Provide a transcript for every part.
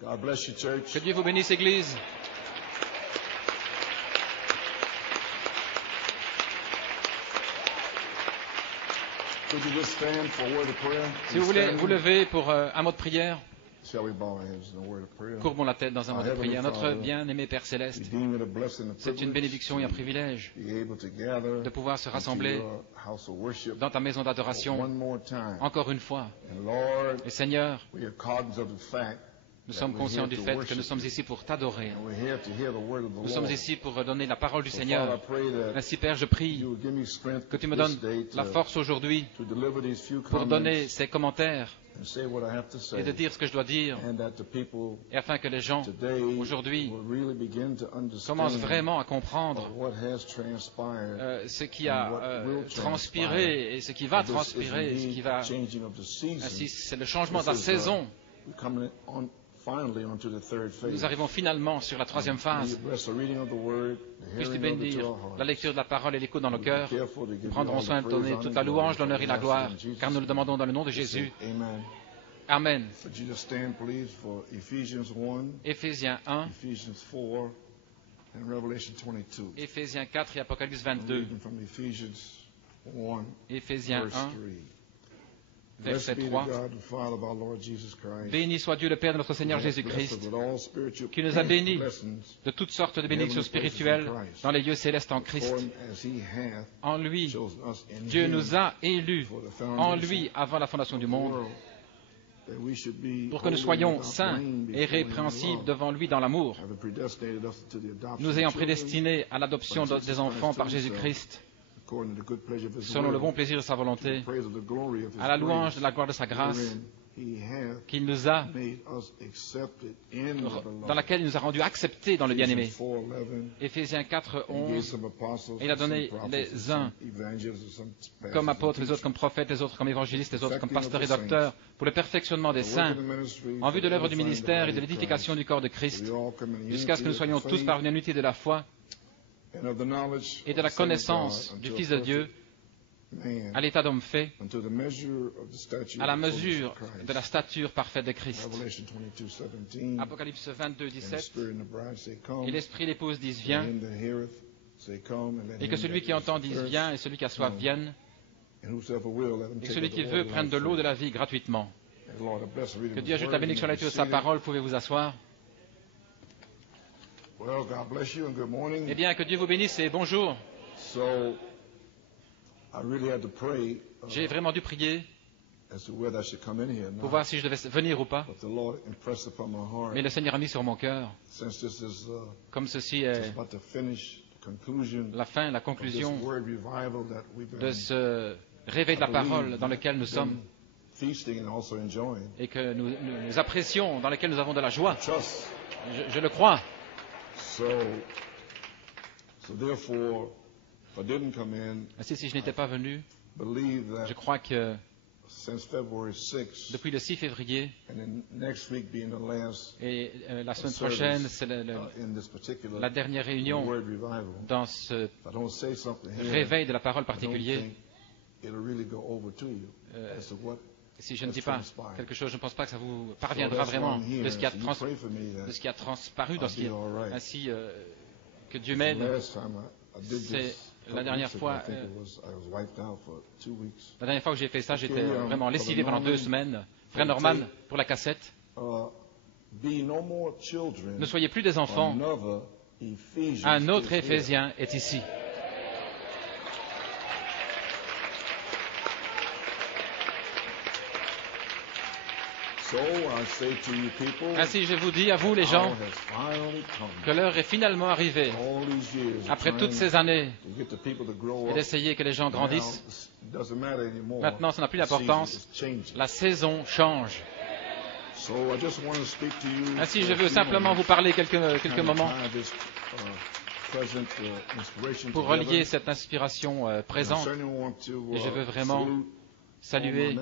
God bless you, church. Que Dieu vous bénisse, Église. Could you just stand for a word of prayer? Si vous voulez vous lever pour un mot de prière, Shall we bow our heads in a word of prayer? courbons la tête dans un mot de prière. Notre bien-aimé Père We Céleste, deem it a blessing and a c'est une privilege bénédiction et un privilège to be able to gather de pouvoir se into rassembler your house of worship dans ta maison one d'adoration more time. encore une fois. And Lord, Et Seigneur, we are cognizant of the fact nous sommes conscients du fait que nous sommes ici pour t'adorer. and we're here to hear the word of the Nous sommes Lord. ici pour donner la parole du So, Father, Seigneur. I pray that Ainsi, Père, je prie you will give me strength que tu me this donnes day la force aujourd'hui to deliver these few pour comments donner ces commentaires and say what I have to say, et de dire ce que je dois dire, and that the people et afin que les gens today aujourd'hui will really begin to commencent understand vraiment à comprendre what has transpired. ce qui a transpiré et ce qui va transpirer, ce qui va. Changing of the season. Ainsi, c'est le changement de la This is, saison. we're coming on finally onto the third phase. Nous arrivons finalement sur la troisième phase. May you bless the reading of the word, the Puisses-tu hearing of it to bénir our hearts. la lecture de la parole et l'écho dans nos Be cœurs. careful to give Nous you prendrons all the soin de praise, donner honor, toute and la glory louange, for l'honneur et la the gloire, master in Jesus' car nous le demandons dans le nom de name. Jésus. Amen. Amen. Would you just stand, please, for Ephesians 1, Éphésiens 1, Ephesians 4, and Revelation 22. Éphésiens 4 et Apocalypse 22. Reading from Ephesians 1, Éphésiens verse 1, 3. verset Blessed be the 3. God and Father of our Lord Jesus Christ, Béni soit Dieu le Père de notre Seigneur who has blessed Jésus-Christ, us with all spiritual qui nous a bénis blessings de toutes sortes de bénédictions spirituelles dans les lieux célestes en Christ. according as he hath En lui, chosen us in Dieu him nous a élus for the en foundation lui avant la fondation du of the monde, world, that we should be pour que nous holy and soyons without saints blame et before him in répréhensibles love, devant lui dans l'amour, having predestinated us to the adoption nous of ayant children prédestinés à l'adoption des enfants par Jésus-Christ, according to the good pleasure of his selon le will, bon plaisir de sa to volonté, the praise of the glory of his à la louange grace, de la gloire de sa grâce, wherein he hath qu'il nous a, made us accepted in the dans beloved. laquelle il nous a rendus acceptés dans le bien-aimé. Ephesians 4:11, Éphésiens 4, he gave 11, some apostles, et il a donné some prophets, les and uns some evangelists, and some pastors comme and apôtres, les autres teachers, comme prophètes, les autres comme évangélistes, les autres comme pasteurs et perfecting of the docteurs, pour le perfectionnement des for the work saints, of the ministry, en vue de for l'œuvre du edifying the ministère et body de of l'édification du corps de Christ, Christ, we all come in jusqu'à ce que nous unity soyons of the tous faith par l'unité de la foi and of the knowledge et of de la the Son of connaissance God, du unto a Fils de Dieu, perfect man, à l'état d'homme fait, unto the measure of the stature à la of the fullness mesure of Christ. de la stature parfaite de Christ. Revelation 22:17, Apocalypse 22, and the 17, Spirit and the bride say, Come, et l'Esprit et l'épouse disent and viens, him that heareth say, Come, and let et him que celui that qui is entend dise thirst, viens, et celui qui a soif vienne, and whosoever will, let him et que take celui of the qui water veut of prenne life de l'eau de freely. la vie gratuitement. And Lord, I bless the reading Que of Dieu his ajoute word, la and bénédiction à la may lecture de you sa see it. parole, pouvez vous asseoir. Well, God bless you and good morning. Eh bien, que Dieu vous bénisse et bonjour. So, I really had to pray J'ai vraiment dû prier as to whether I should come in here or pour not. voir si je devais venir ou pas, But the Lord impressed upon my heart, mais le Seigneur a mis sur mon cœur, since this is comme ceci just est about to finish the conclusion la fin, la of this conclusion word revival that we've de been ce réveil de la parole dans lequel nous sommes feasting and also enjoying. et que nous apprécions, dans lequel nous avons de la joie. Trust. Je le crois. So therefore, if I didn't come in, Ainsi, si je n'étais pas venu, believe je that crois que since February 6th, depuis le 6 février and then next week being the last et la semaine service, prochaine, c'est in this particular la dernière réunion word revival, dans ce if I don't say something here, réveil de la parole I don't particulier. think it'll really go over to you as to what. Si je ne dis pas quelque chose, je ne pense pas que ça vous parviendra that's why vraiment I'm here. de ce qui a, So you pray for me that de ce qui a transparu dans I'll ce qui est. be all right. Ainsi, que Dieu the m'aide. last time I did C'est this a la couple dernière weeks ago, fois, I think I was wiped out for 2 weeks. La dernière fois que j'ai fait ça, j'étais Ok, vraiment lessivé pendant 2 semaines. Frère pour le Norman, tape. pour la cassette, Be no more children. ne soyez plus des enfants. Another Ephesians Un autre is here. Éphésien est ici. So I say to you people, Ainsi, je vous dis à vous, les gens, hour has finally come. que l'heure est finalement arrivée, All these years of après toutes trying ces années, to get the people to grow et up. d'essayer que les gens grandissent. Now, it doesn't matter anymore. Maintenant, ça n'a plus The d'importance. season is changing. La saison change. So I just want to speak to you Ainsi, for je a veux few simplement moments, vous parler quelques kind of moments tie this, present, inspiration pour together. relier cette inspiration And I présente. certainly want to, Et je veux vraiment salute saluer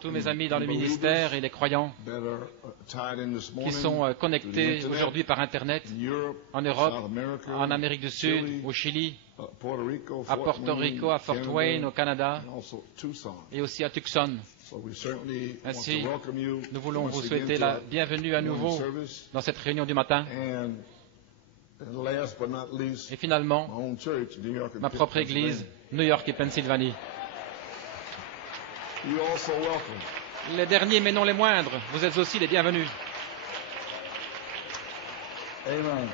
tous mes amis dans le ministère et les croyants qui sont connectés aujourd'hui par Internet en Europe, en Amérique du Sud, au Chili, à Porto Rico, à Fort Wayne, au Canada et aussi à Tucson. Ainsi, nous voulons vous souhaiter la bienvenue à nouveau dans cette réunion du matin. Et finalement, ma propre église, New York et Pennsylvanie. Les derniers mais non les moindres, vous êtes aussi les bienvenus. Amen.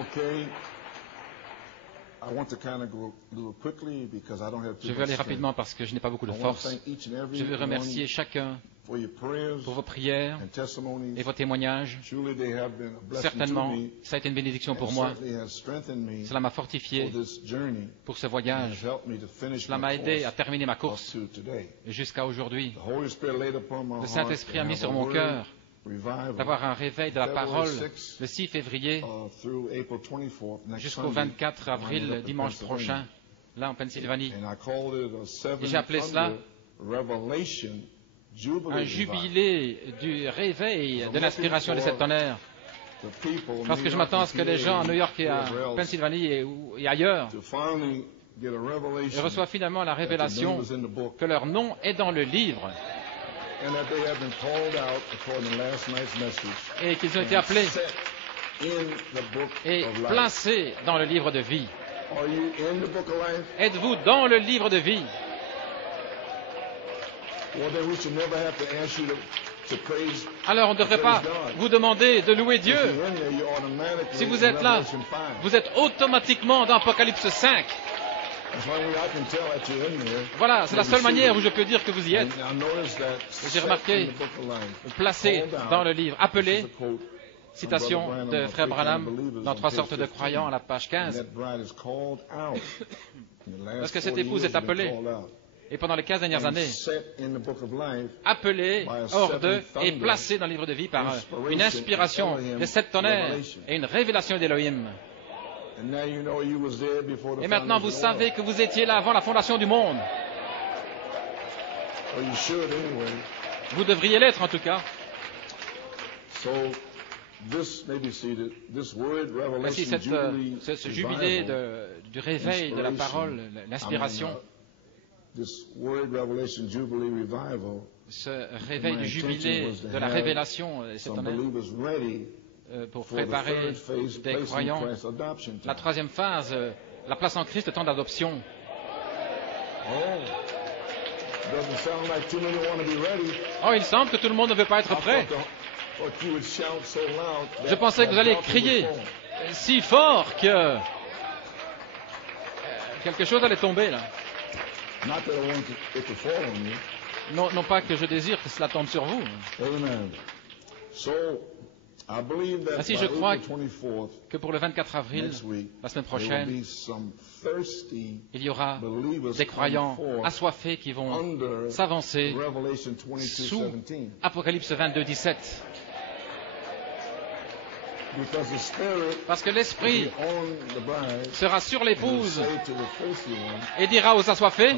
Okay. Je vais aller rapidement parce que je n'ai pas beaucoup de force. Je veux remercier chacun pour vos prières et vos témoignages. Certainement, ça a été une bénédiction pour moi. Cela m'a fortifié pour ce voyage. Cela m'a aidé à terminer ma course jusqu'à aujourd'hui. Le Saint-Esprit a mis sur mon cœur d'avoir un réveil de la parole le 6 février jusqu'au 24 avril, dimanche prochain, là en Pennsylvanie. Et j'ai appelé cela un jubilé du réveil de l'inspiration des sept tonnerres. Parce que je m'attends à ce que les gens à New York et à Pennsylvanie et ailleurs reçoivent finalement la révélation que leur nom est dans le livre. Et qu'ils ont été appelés et placés dans le livre de vie. Êtes-vous dans le livre de vie? Alors on ne devrait pas vous demander de louer Dieu. Si vous êtes là, vous êtes automatiquement dans Apocalypse 5. Voilà, c'est la seule manière où je peux dire que vous y êtes. J'ai remarqué, placé dans le livre, appelé, citation de Frère Branham dans Trois sortes de croyants à la page 15. Parce que cette épouse est appelée. Et pendant les 15 dernières années, appelée hors d'eux et placée dans le livre de vie par une inspiration des sept tonnerres et une révélation d'Élohim. Et maintenant, vous savez que vous étiez là avant la fondation du monde. Vous devriez l'être en tout cas. Voici ce jubilé du réveil de la parole, l'inspiration. Ce réveil du jubilé de la révélation, pour préparer des croyants. La troisième phase, la place en Christ, le temps d'adoption. Oh, il semble que tout le monde ne veut pas être prêt. Je pensais que vous alliez crier si fort que quelque chose allait tomber là. Non, non pas que je désire que cela tombe sur vous. Ainsi, je crois que pour le 24 avril, la semaine prochaine, il y aura des croyants assoiffés qui vont s'avancer sous Apocalypse 22, 17. Parce que l'Esprit sera sur l'épouse et dira aux assoiffés,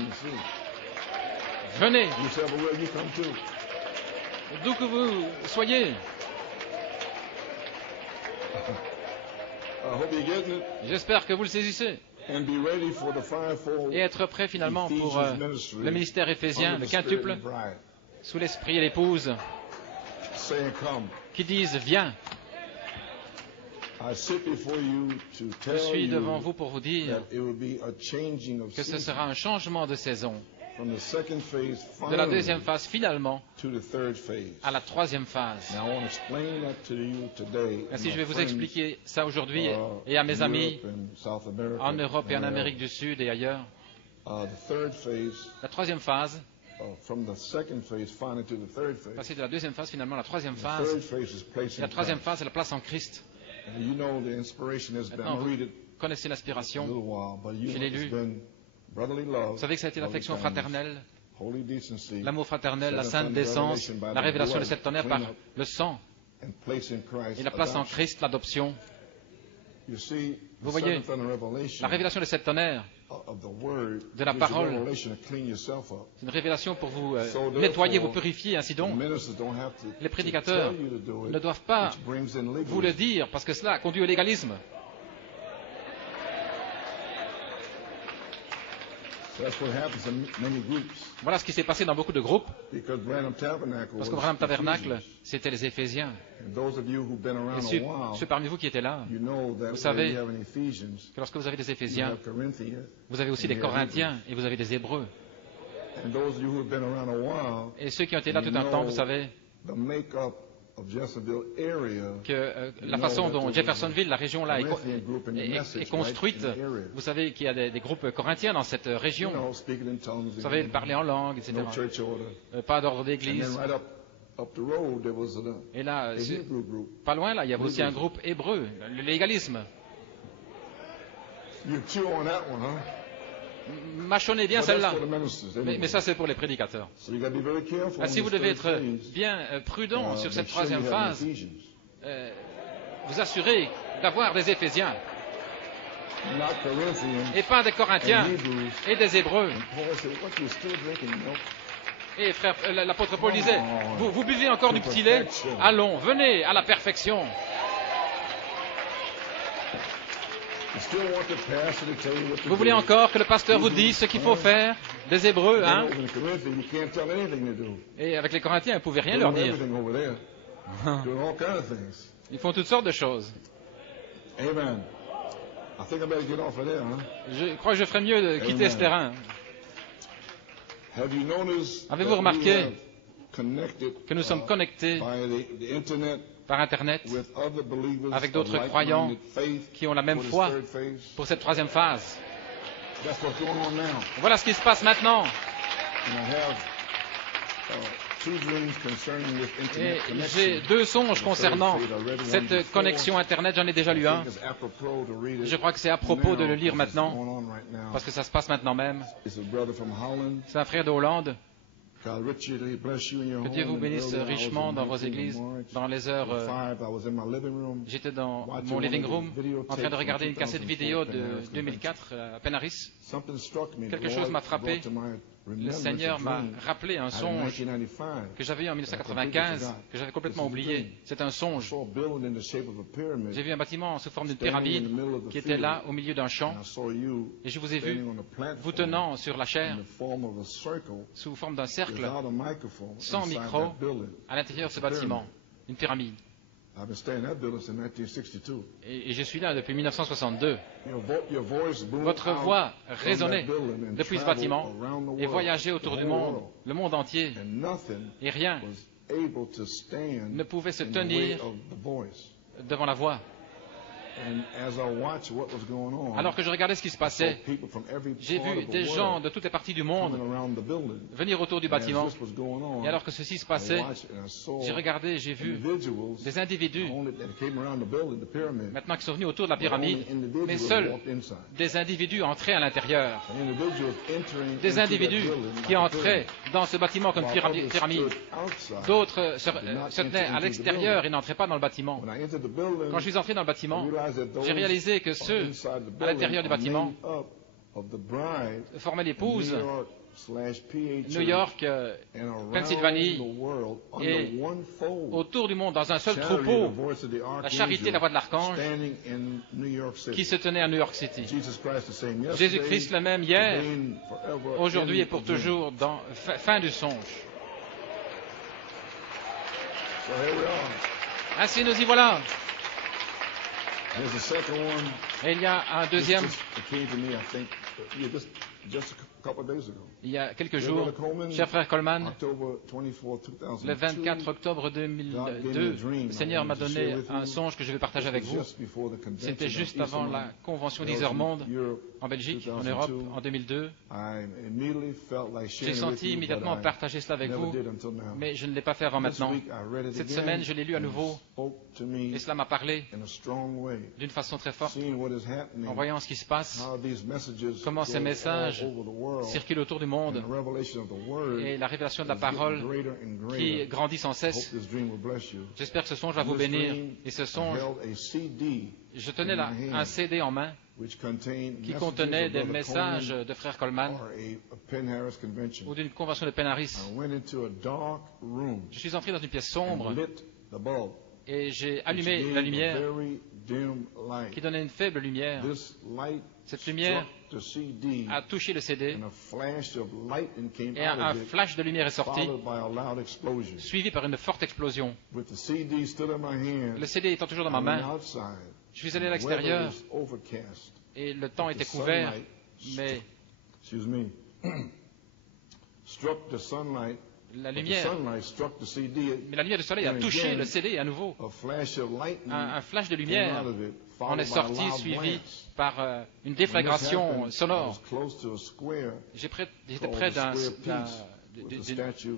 venez, d'où que vous soyez. J'espère que vous le saisissez. Et être prêt finalement pour le ministère éphésien, le quintuple, sous l'Esprit et l'épouse, qui disent, viens. Je suis devant vous pour vous dire que ce sera un changement de saison de la deuxième phase finalement à la troisième phase. Ainsi, je vais vous expliquer ça aujourd'hui et à mes amis en Europe et en Amérique du Sud et ailleurs. La troisième phase, passer de la deuxième phase finalement à la troisième phase. Et la troisième phase, c'est la place en Christ. Maintenant, vous connaissez l'inspiration, je l'ai lu. Vous savez que ça a été l'affection fraternelle, l'amour fraternel, la sainte décence, la révélation des sept tonnerres par le sang et la place en Christ, l'adoption. Vous voyez, la révélation des sept tonnerres de la parole. C'est une révélation pour vous nettoyer, vous purifier. Ainsi donc, les prédicateurs ne doivent pas vous le dire parce que cela conduit au légalisme. Voilà ce qui s'est passé dans beaucoup de groupes. Parce que Branham Tabernacle, c'était les Éphésiens. Et ceux parmi vous qui étaient là, vous savez que lorsque vous avez des Éphésiens, vous avez aussi des Corinthiens et vous avez des Hébreux. Et ceux qui ont été là tout un temps, vous savez que la façon dont Jeffersonville, la région là, est construite, vous savez qu'il y a des groupes corinthiens dans cette région. Vous savez, parler en langue, etc. Pas d'ordre d'église. Et là, pas loin, là, il y avait aussi un groupe hébreu, le légalisme. Mâchonnez bien celle-là. Mais ça, c'est pour les prédicateurs. Ainsi, vous devez être bien prudent sur cette troisième phase. Vous assurez d'avoir des Éphésiens et pas des Corinthiens et des Hébreux. Et frère, l'apôtre Paul disait, vous buvez encore du petit lait? Allons, venez à la perfection. Vous voulez encore que le pasteur vous dise ce qu'il faut faire? Des Hébreux, hein? Et avec les Corinthiens, vous ne pouvez rien leur dire. Ils font toutes sortes de choses. Je crois que je ferais mieux de quitter ce terrain. Avez-vous remarqué que nous sommes connectés par Internet avec d'autres croyants qui ont la même foi pour cette troisième phase? Voilà ce qui se passe maintenant. Et j'ai deux songes concernant cette connexion Internet. J'en ai déjà lu un. Je crois que c'est à propos de le lire maintenant, parce que ça se passe maintenant même. C'est un frère de Hollande. Que Dieu vous bénisse richement dans vos églises, dans les heures. J'étais dans mon living room en train de regarder une cassette vidéo de 2004 à Penaris. Quelque chose m'a frappé. Le Seigneur m'a rappelé un songe que j'avais eu en 1995, que j'avais complètement oublié. C'est un songe. J'ai vu un bâtiment sous forme d'une pyramide qui était là au milieu d'un champ. Et je vous ai vu, vous tenant sur la chair, sous forme d'un cercle, sans micro, à l'intérieur de ce bâtiment, une pyramide. Et je suis là depuis 1962. Votre voix résonnait depuis ce bâtiment et voyageait autour du monde, le monde entier, et rien ne pouvait se tenir devant la voix. Alors que je regardais ce qui se passait, j'ai vu des gens de toutes les parties du monde venir autour du bâtiment. Et alors que ceci se passait, j'ai regardé et j'ai vu des individus, maintenant qui sont venus autour de la pyramide, mais seuls des individus entraient à l'intérieur. Des individus qui entraient dans ce bâtiment comme pyramide. D'autres se tenaient à l'extérieur et n'entraient pas dans le bâtiment. Quand je suis entré dans le bâtiment, j'ai réalisé que ceux à l'intérieur du bâtiment formaient l'épouse, New York, Pennsylvanie, et autour du monde, dans un seul troupeau, la charité, la voix de l'archange, qui se tenait à New York City. Jésus-Christ le même hier, aujourd'hui et pour toujours, dans fin du songe. Ainsi nous y voilà. Et il y a un deuxième. Il y a quelques jours, cher frère Coleman, le 24 octobre 2002, le Seigneur m'a donné un songe que je vais partager avec vous. C'était juste avant la convention d'Isermonde en Belgique, en Europe, en 2002. J'ai senti immédiatement partager cela avec vous, mais je ne l'ai pas fait avant maintenant. Cette semaine, je l'ai lu à nouveau, et cela m'a parlé d'une façon très forte, en voyant ce qui se passe, comment ces messages messages circulent autour du monde et la révélation de la parole qui grandit sans cesse. J'espère que ce songe va vous bénir. Et ce songe, je tenais là un CD en main qui contenait des messages de frère Coleman ou d'une convention de Penn Harris. Je suis entré dans une pièce sombre et j'ai allumé la lumière qui donnait une faible lumière. Cette lumière a touché le CD et un flash de lumière est sorti, suivi par une forte explosion. Le CD étant toujours dans ma main, je suis allé à l'extérieur et le temps était couvert, mais la lumière du soleil a touché le CD à nouveau. Un flash de lumière en est sorti, suivi par une déflagration sonore. J'étais près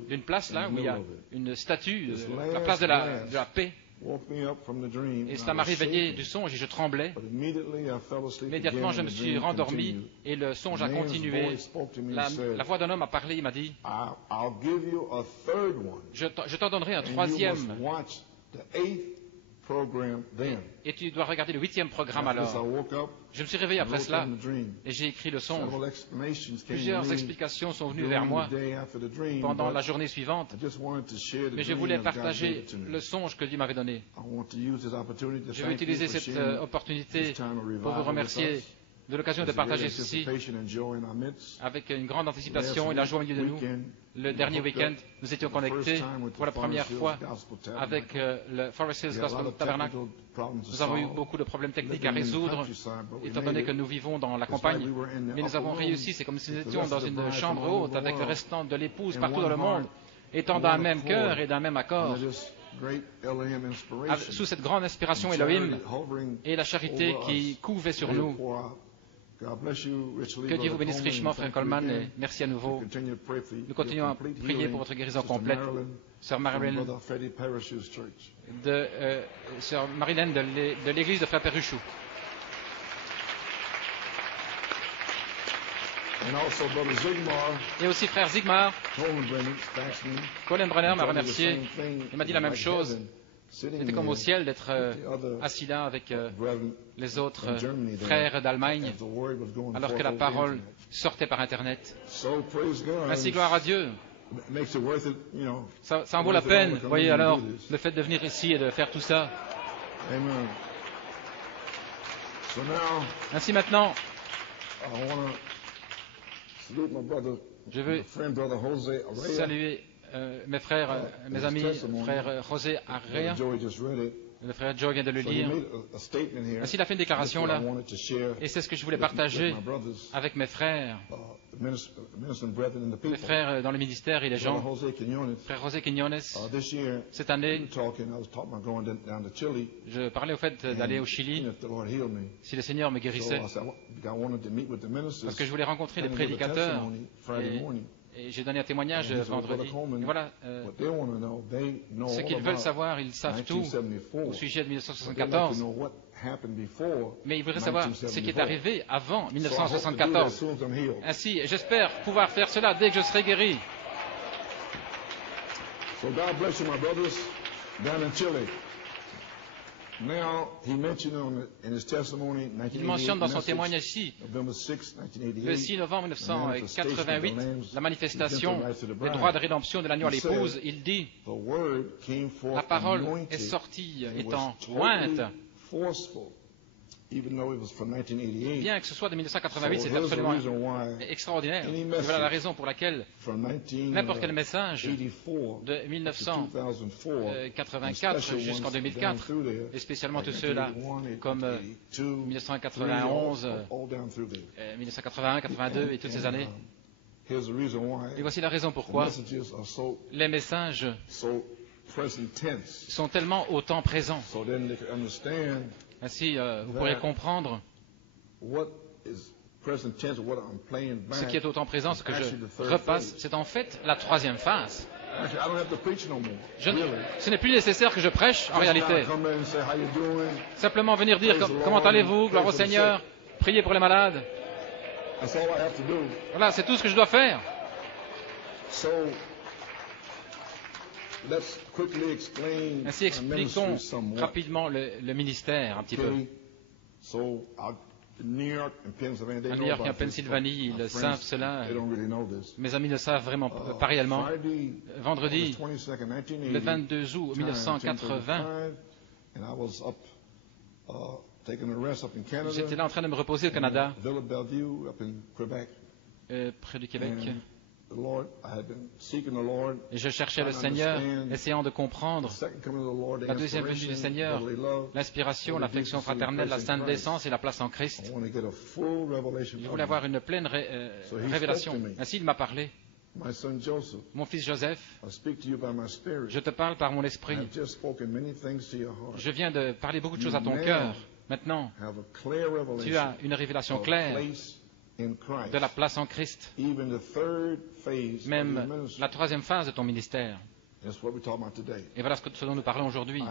d'une place là où il y a une statue, la place de la paix. Et cela m'a réveillé du songe et je tremblais. Immédiatement, je me suis rendormi et le songe a continué. La voix d'un homme a parlé, il m'a dit, je t'en donnerai un troisième. Et tu dois regarder le 8e programme alors. Je me suis réveillé après cela et j'ai écrit le songe. Plusieurs explications sont venues vers moi pendant la journée suivante, mais je voulais partager le songe que Dieu m'avait donné. Je vais utiliser cette opportunité pour vous remercier de l'occasion de partager ceci avec une grande anticipation et la joie au milieu de nous. Le dernier week-end, nous étions connectés pour la première fois avec le Forest Hills Gospel Tabernacle. Nous avons eu beaucoup de problèmes techniques à résoudre, étant donné que nous vivons dans la campagne. Mais nous avons réussi, c'est comme si nous étions dans une chambre haute avec le restant de l'épouse partout dans le monde, étant d'un même cœur et d'un même accord. Sous cette grande inspiration Elohim et la charité qui couvait sur nous. Que Dieu vous bénisse richement, frère Coleman, et merci à nouveau. Nous continuons à prier pour votre guérison complète. Sœur Marilyn de l'église de Frère Perruchou. Et aussi frère Zigmar. Colin Brenner m'a remercié. Il m'a dit la même chose. C'était comme au ciel d'être assis là avec les autres frères d'Allemagne, alors que la parole sortait par Internet. Ainsi, gloire à Dieu. Ça en vaut la peine, vous voyez, alors, le fait de venir ici et de faire tout ça. Ainsi, maintenant, je veux saluer mes frères, mes amis, frère José Arrea, le frère Joe vient de le lire. Ainsi, il a fait une déclaration là, et c'est ce que je voulais partager avec mes frères dans le ministère et les gens. Frère José Quiñones, cette année, je parlais au fait d'aller au Chili, si le Seigneur me guérissait, parce que je voulais rencontrer les prédicateurs. Et j'ai donné un témoignage vendredi. Et voilà, ce qu'ils veulent savoir, ils savent tout au sujet de 1974. Mais ils voudraient savoir ce qui est arrivé avant 1974. Ainsi, j'espère pouvoir faire cela dès que je serai guéri. Il mentionne dans son témoignage ici, le 6 novembre 1988, la manifestation des droits de rédemption de l'agneau à l'épouse. Il dit, la parole est sortie étant jointe. Bien que ce soit de 1988, c'est absolument extraordinaire. Et voilà la raison pour laquelle n'importe quel message de 1984 jusqu'en 2004, et spécialement tous ceux-là, comme 1991, 1981, 82 et toutes ces années. Et voici la raison pourquoi les messages sont tellement au temps présent. Ainsi, vous pourrez comprendre ce qui est au temps présent, ce que je repasse, c'est en fait la troisième phase. Ce n'est plus nécessaire que je prêche, en réalité. Simplement venir dire comment allez-vous, gloire au Seigneur, priez pour les malades. Voilà, c'est tout ce que je dois faire. Ainsi, expliquons rapidement le ministère un petit peu. À New York et en Pennsylvanie, ils savent cela. Mes amis ne savent vraiment pas réellement. Vendredi, le 22 août 1980, j'étais là en train de me reposer au Canada, près du Québec. Et je cherchais le Seigneur, essayant de comprendre la deuxième venue du Seigneur, l'inspiration, l'affection fraternelle, la sainte décence et la place en Christ. Je voulais avoir une pleine révélation. Ainsi, il m'a parlé. Mon fils Joseph, je te parle par mon esprit. Je viens de parler beaucoup de choses à ton cœur. Maintenant, tu as une révélation claire de la place en Christ, même la troisième phase de ton ministère. Et voilà ce dont nous parlons aujourd'hui.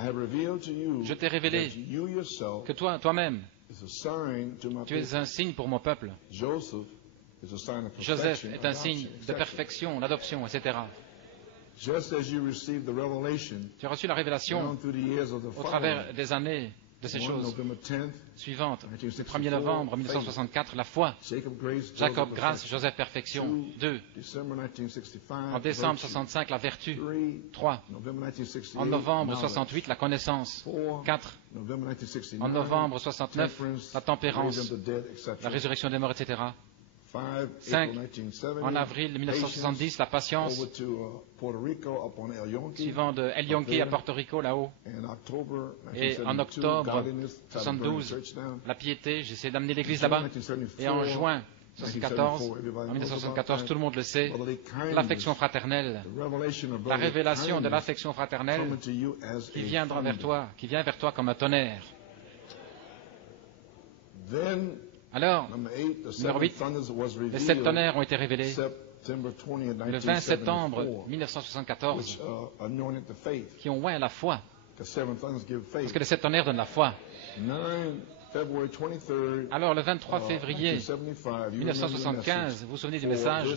Je t'ai révélé que toi-même, tu es un signe pour mon peuple. Joseph est un signe de perfection, d'adoption, etc. Tu as reçu la révélation au travers des années de ces choses suivantes. Le 1er novembre 1964, la foi. Jacob, grâce. Joseph, perfection. 2. En décembre 65, la vertu. 3. En novembre 68, la connaissance. 4. En novembre 69, la tempérance, la résurrection des morts, etc. 5. En avril 1970, la patience, suivant de El Yonke à Porto Rico, là-haut. Et en octobre 72, la piété, j'essaie d'amener l'église là-bas. Et en juin 1974, tout le monde le sait, l'affection fraternelle, la révélation de l'affection fraternelle qui vient vers toi comme un tonnerre. Alors, numéro 8, les 7 tonnerres ont été révélés le 20 septembre 1974, qui ont oint la foi, parce que les 7 tonnerres donnent la foi. Alors, le 23 février 1975, vous vous souvenez du message,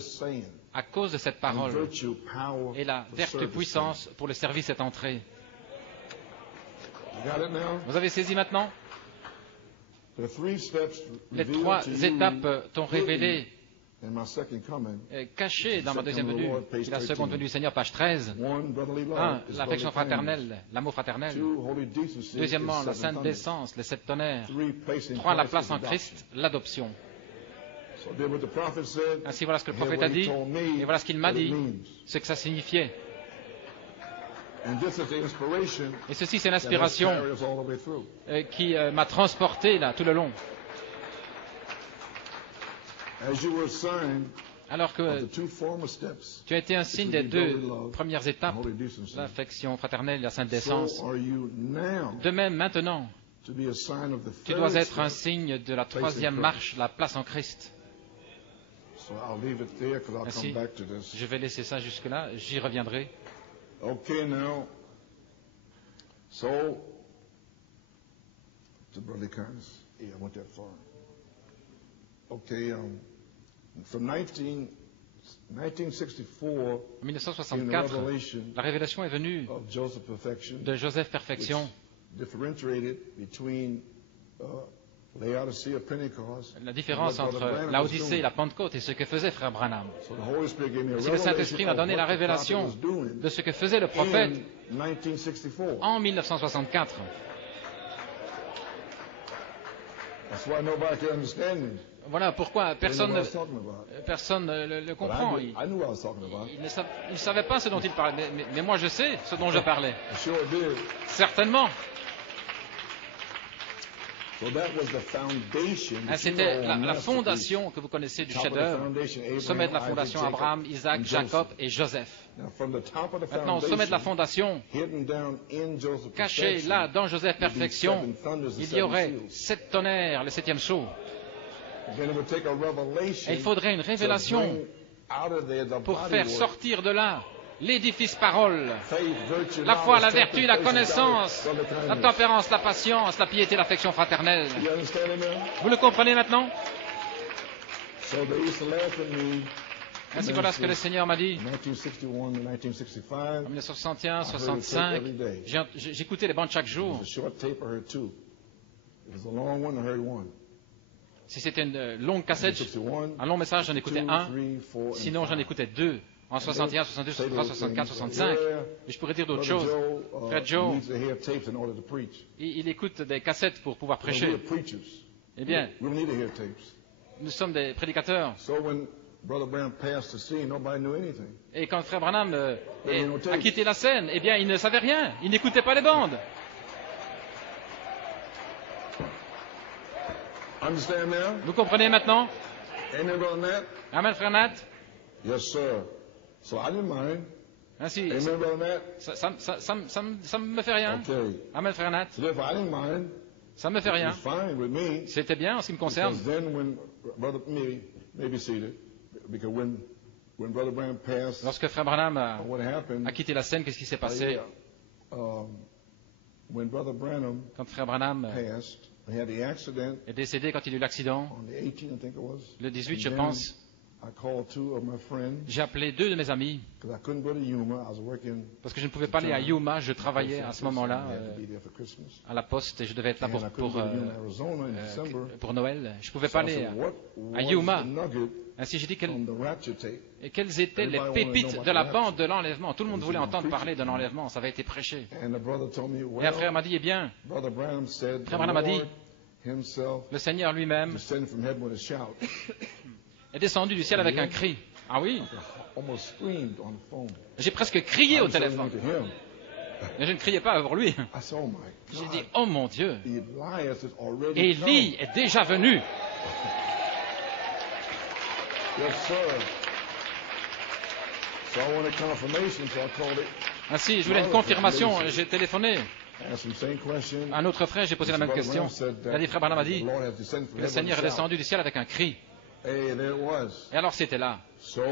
à cause de cette parole et la vertu puissance pour le service est entrée. Vous avez saisi maintenant? Les 3 étapes t'ont révélé, cachées dans ma deuxième venue, et la seconde venue du Seigneur, page 13. 1. L'affection fraternelle, l'amour fraternel. 2. La sainte décence, les 7 tonnerres. 3. La place en Christ, l'adoption. Ainsi, voilà ce que le prophète a dit, et voilà ce qu'il m'a dit, ce que ça signifiait. Et ceci, c'est l'inspiration qui m'a transporté là tout le long. Alors que tu as été un signe des 2 premières étapes, l'affection fraternelle et la sainte décence. De même, maintenant, tu dois être un signe de la 3e marche, la place en Christ. Ainsi, je vais laisser ça jusque-là, j'y reviendrai. Okay, now, so, to Brother Carnes, yeah, I went that far. Okay, from 1964, en 1964, la révélation est venue de Joseph Perfection, la différence entre Laodicée et la Pentecôte et ce que faisait Frère Branham. Si le Saint-Esprit m'a donné la révélation de ce que faisait le prophète en 1964. Voilà pourquoi personne ne le comprend. Il ne savait pas ce dont il parlait, mais moi je sais ce dont je parlais. Certainement. C'était la fondation que vous connaissez du chef-d'œuvre, au sommet de la fondation Abraham, Isaac, Jacob et Joseph. Maintenant, au sommet de la fondation, caché là, dans Joseph Perfection, il y aurait 7 tonnerres, le 7e sceau. Et il faudrait une révélation pour faire sortir de là l'édifice parole, la foi, la vertu, la connaissance, la tempérance, la patience, la piété, l'affection fraternelle. Vous le comprenez maintenant? Ainsi, voilà ce que le Seigneur m'a dit. En 1961, 65, j'écoutais les bandes chaque jour. Si c'était une longue cassette, un long message, j'en écoutais un. Sinon, j'en écoutais deux. En 61, 62, 63, 64, 65. Et je pourrais dire d'autres choses. Frère Joe, il écoute des cassettes pour pouvoir prêcher. Eh bien, nous sommes des prédicateurs. Et quand Frère Branham a quitté la scène, eh bien, il ne savait rien. Il n'écoutait pas les bandes. Vous comprenez maintenant? Amen, Frère Nat? Yes, sir. So I didn't mind. Ainsi, Amen, Brother Nat. ça me fait rien. Okay. Amen, Frère Nat. So therefore, I didn't mind. Ça me fait rien. It was fine with me. C'était bien en ce qui me concerne. Because then when Brother maybe seated, because when Brother Branham passed, Lorsque Frère Branham what happened? a quitté la scène, qu'est-ce qui s'est passé? When Brother Branham Quand Frère Branham passed, he had the accident est décédé, quand il a eu l'accident, on the 18th, I think it was. le 18, je And pense, I called two of my friends j'ai appelé deux de mes amis, because I couldn't go to Yuma. I was working parce que je ne pouvais pas aller à Yuma, je travaillais à ce moment-là I had to be there for Christmas. à la poste et je devais être là And I couldn't go to Yuma, Arizona in December. pour Noël. Je ne pouvais So pas I aller said, what à was Yuma. the nugget Ainsi, j'ai dit from the rapture tape? quelles étaient les pépites de la bande de l'enlèvement. Tout le monde voulait entendre parler de l'enlèvement, ça avait été prêché. And the brother told me, Et un frère m'a dit, eh bien, Brother Branham said, Frère Branham a dit, the Lord himself le Seigneur lui-même descended from heaven with a shout. est descendu du ciel avec un cri. Ah oui, Almost screamed on the phone. j'ai presque crié au I was saying téléphone. to him. Mais je ne criais pas pour lui. I said, oh my J'ai God. dit, oh mon Dieu, Elias is already Élie est déjà venu. come. Yes, sir. So I wanted confirmation, so I called it. Ainsi, je voulais une confirmation, j'ai téléphoné. Asked him the same question. À un autre frère, j'ai posé la même question. Il a dit, frère Branham a dit, The Lord has descended from que le heaven Seigneur est with a shout. descendu du ciel avec un cri. Hey, there it was. Et alors c'était là. So,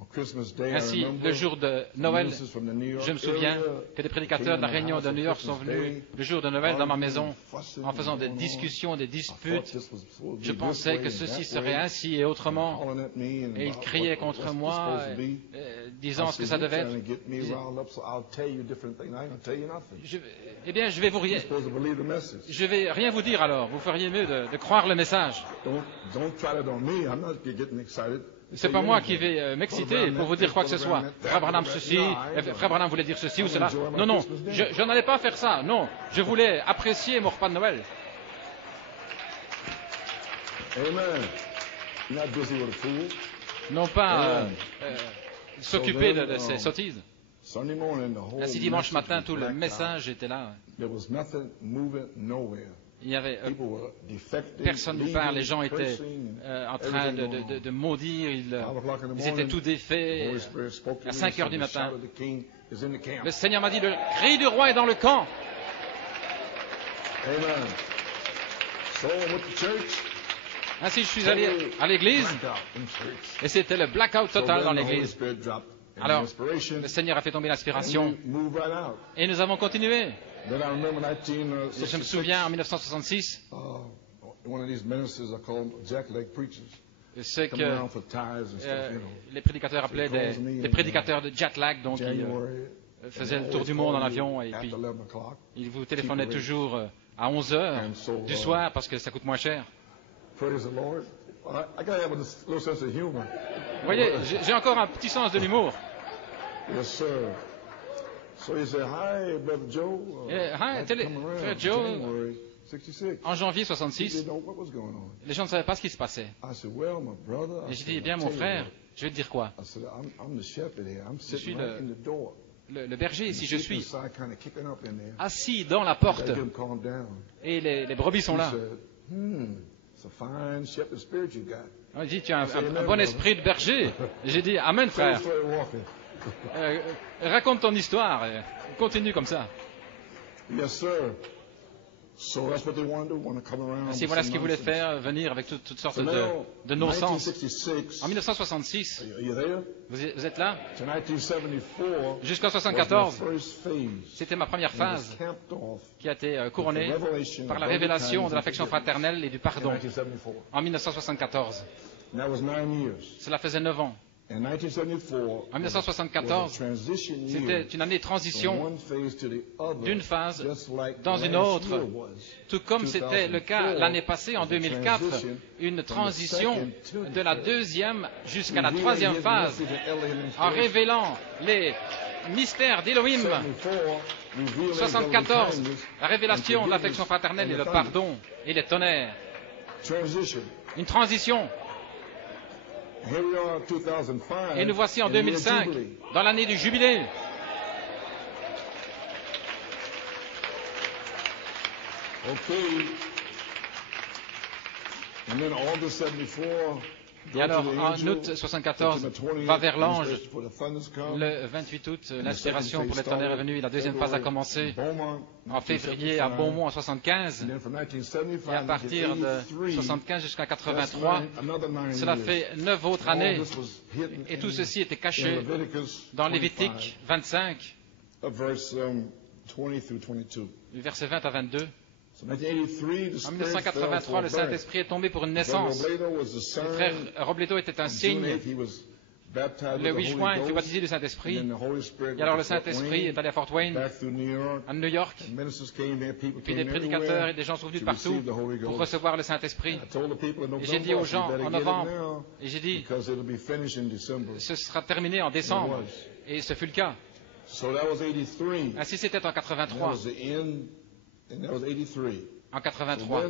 on Christmas Day, I Ainsi, remember le jour de Noël, ministers from the New York je me souviens area que des prédicateurs de la came in my Réunion house de on New York sont Christmas venus Day, le jour de Noël dans ma arguing, maison fussing, en faisant des going on. discussions, des I thought disputes. this was supposed to be Je this pensais way que and ceci that serait way, ainsi et autrement. hollering at me and Et ils about criaient what's contre this moi, supposed to be. disant I ce que said, ça "You're devait trying être. to get me riled up, so I'll tell you different things. I ain't gonna tell you nothing. Eh bien, je vais You're supposed to believe the message. je vais rien vous dire alors. Vous feriez mieux de croire le message. Don't try that on me. I'm not getting excited. C'est pas moi qui vais m'exciter pour vous dire quoi que ce soit. Frère Branham ceci, Frère Branham voulait dire ceci ou cela. Non, non, je n'allais pas faire ça. Non, je voulais apprécier mon repas de Noël. Amen. You're not busy with a fool. Non pas s'occuper de ces sottises. Sunday morning, the whole Ainsi dimanche message matin, was tout le blacked out. message était là. There was nothing moving nowhere. Il n'y avait People were defecting, personne nulle part. Les gens leaving, étaient cursing, en train everything going on. de maudire. Ils 5 o'clock in the étaient morning, tout the défaits. Holy Spirit spoke to À me 5 heures and du said, "The matin, shout of the king is in the camp." le Seigneur m'a dit, le cri du roi est dans le camp. Amen. So I went to church. Ainsi, je suis allé à l'église Blackout in church. et c'était le blackout So total then dans the Holy l'église. Spirit dropped an Alors, inspiration, le Seigneur a fait tomber and l'inspiration we moved right out. et nous avons continué. Then I remember Je me 1966. souviens en 1966, One of these ministers are called jackleg preachers. ce Come que around for tithes and stuff, you know. les prédicateurs appelaient des prédicateurs de jet lag, donc ils January. faisaient le tour du monde en avion et After puis 11 o'clock. ils vous téléphonaient toujours à 11 heures du soir parce que ça coûte moins cher. Praise the Lord. I gotta have a little sense of humor. Vous voyez, j'ai encore un petit sens de l'humour. Yes, sir. So he said, "Hi, Brother Joe. Hi, I'd come around Frère Joe. January 66. En janvier He 66, didn't know what was going on. les gens ne savaient pas ce qui se passait. I said, "Well, my brother." I Et j'ai said, dit, eh bien "I'll mon tell you frère, what." je vais te dire quoi? I said, I'm the shepherd here. I'm suis sitting right in the door. Le berger, si je The sheep suis inside kind of kicking up in there. assis dans la I porte gotta get him calmed down. et les brebis sont He là. said, it's a fine shepherd spirit you got. On dit, tu as un bon esprit de berger. J'ai dit, amen frère. So he started walking. Raconte ton histoire. Continue comme ça. Yes, sir. So that's what they want to do. Want to come around. Si with voilà ce some qu'ils voulaient nonsense. faire, venir avec toutes sortes So now, de non-sens. 1966. En 1966, Are you there? vous êtes là? To 1974. Jusqu'en was my 74, first phase. c'était ma première And it was phase capped off qui a été with couronnée the revelation par of la loving révélation kindness de l'affection and forgiveness fraternelle et du in pardon 1974. en 1974. Cela faisait 9 ans. En 1974, c'était une année de transition d'une phase dans une autre, tout comme c'était le cas l'année passée, en 2004, une transition de la deuxième jusqu'à la troisième phase, en révélant les mystères d'Élohim. 74, la révélation de l'affection fraternelle et le pardon et les tonnerres. Une transition. Et nous voici en 2005, dans l'année du jubilé. Et alors, en août 74, va vers l'ange. Le 28 août, l'inspiration pour les tonnerres est venue et la deuxième phase a commencé. En février, à Beaumont, en 75. Et à partir de 75 jusqu'à 83, cela fait 9 autres années. Et tout ceci était caché dans Lévitique 25, du verset 20 à 22. En 1983, le Saint-Esprit est tombé pour une naissance. Le frère Robledo était un signe. Le 8 juin, il fut baptisé du Saint-Esprit. Et alors le Saint-Esprit est allé à Fort Wayne, à New York. Et puis des prédicateurs et des gens sont venus de partout pour recevoir le Saint-Esprit. Et j'ai dit aux gens en novembre, et j'ai dit, ce sera terminé en décembre. Et ce fut le cas. Ainsi c'était en 83. En 83.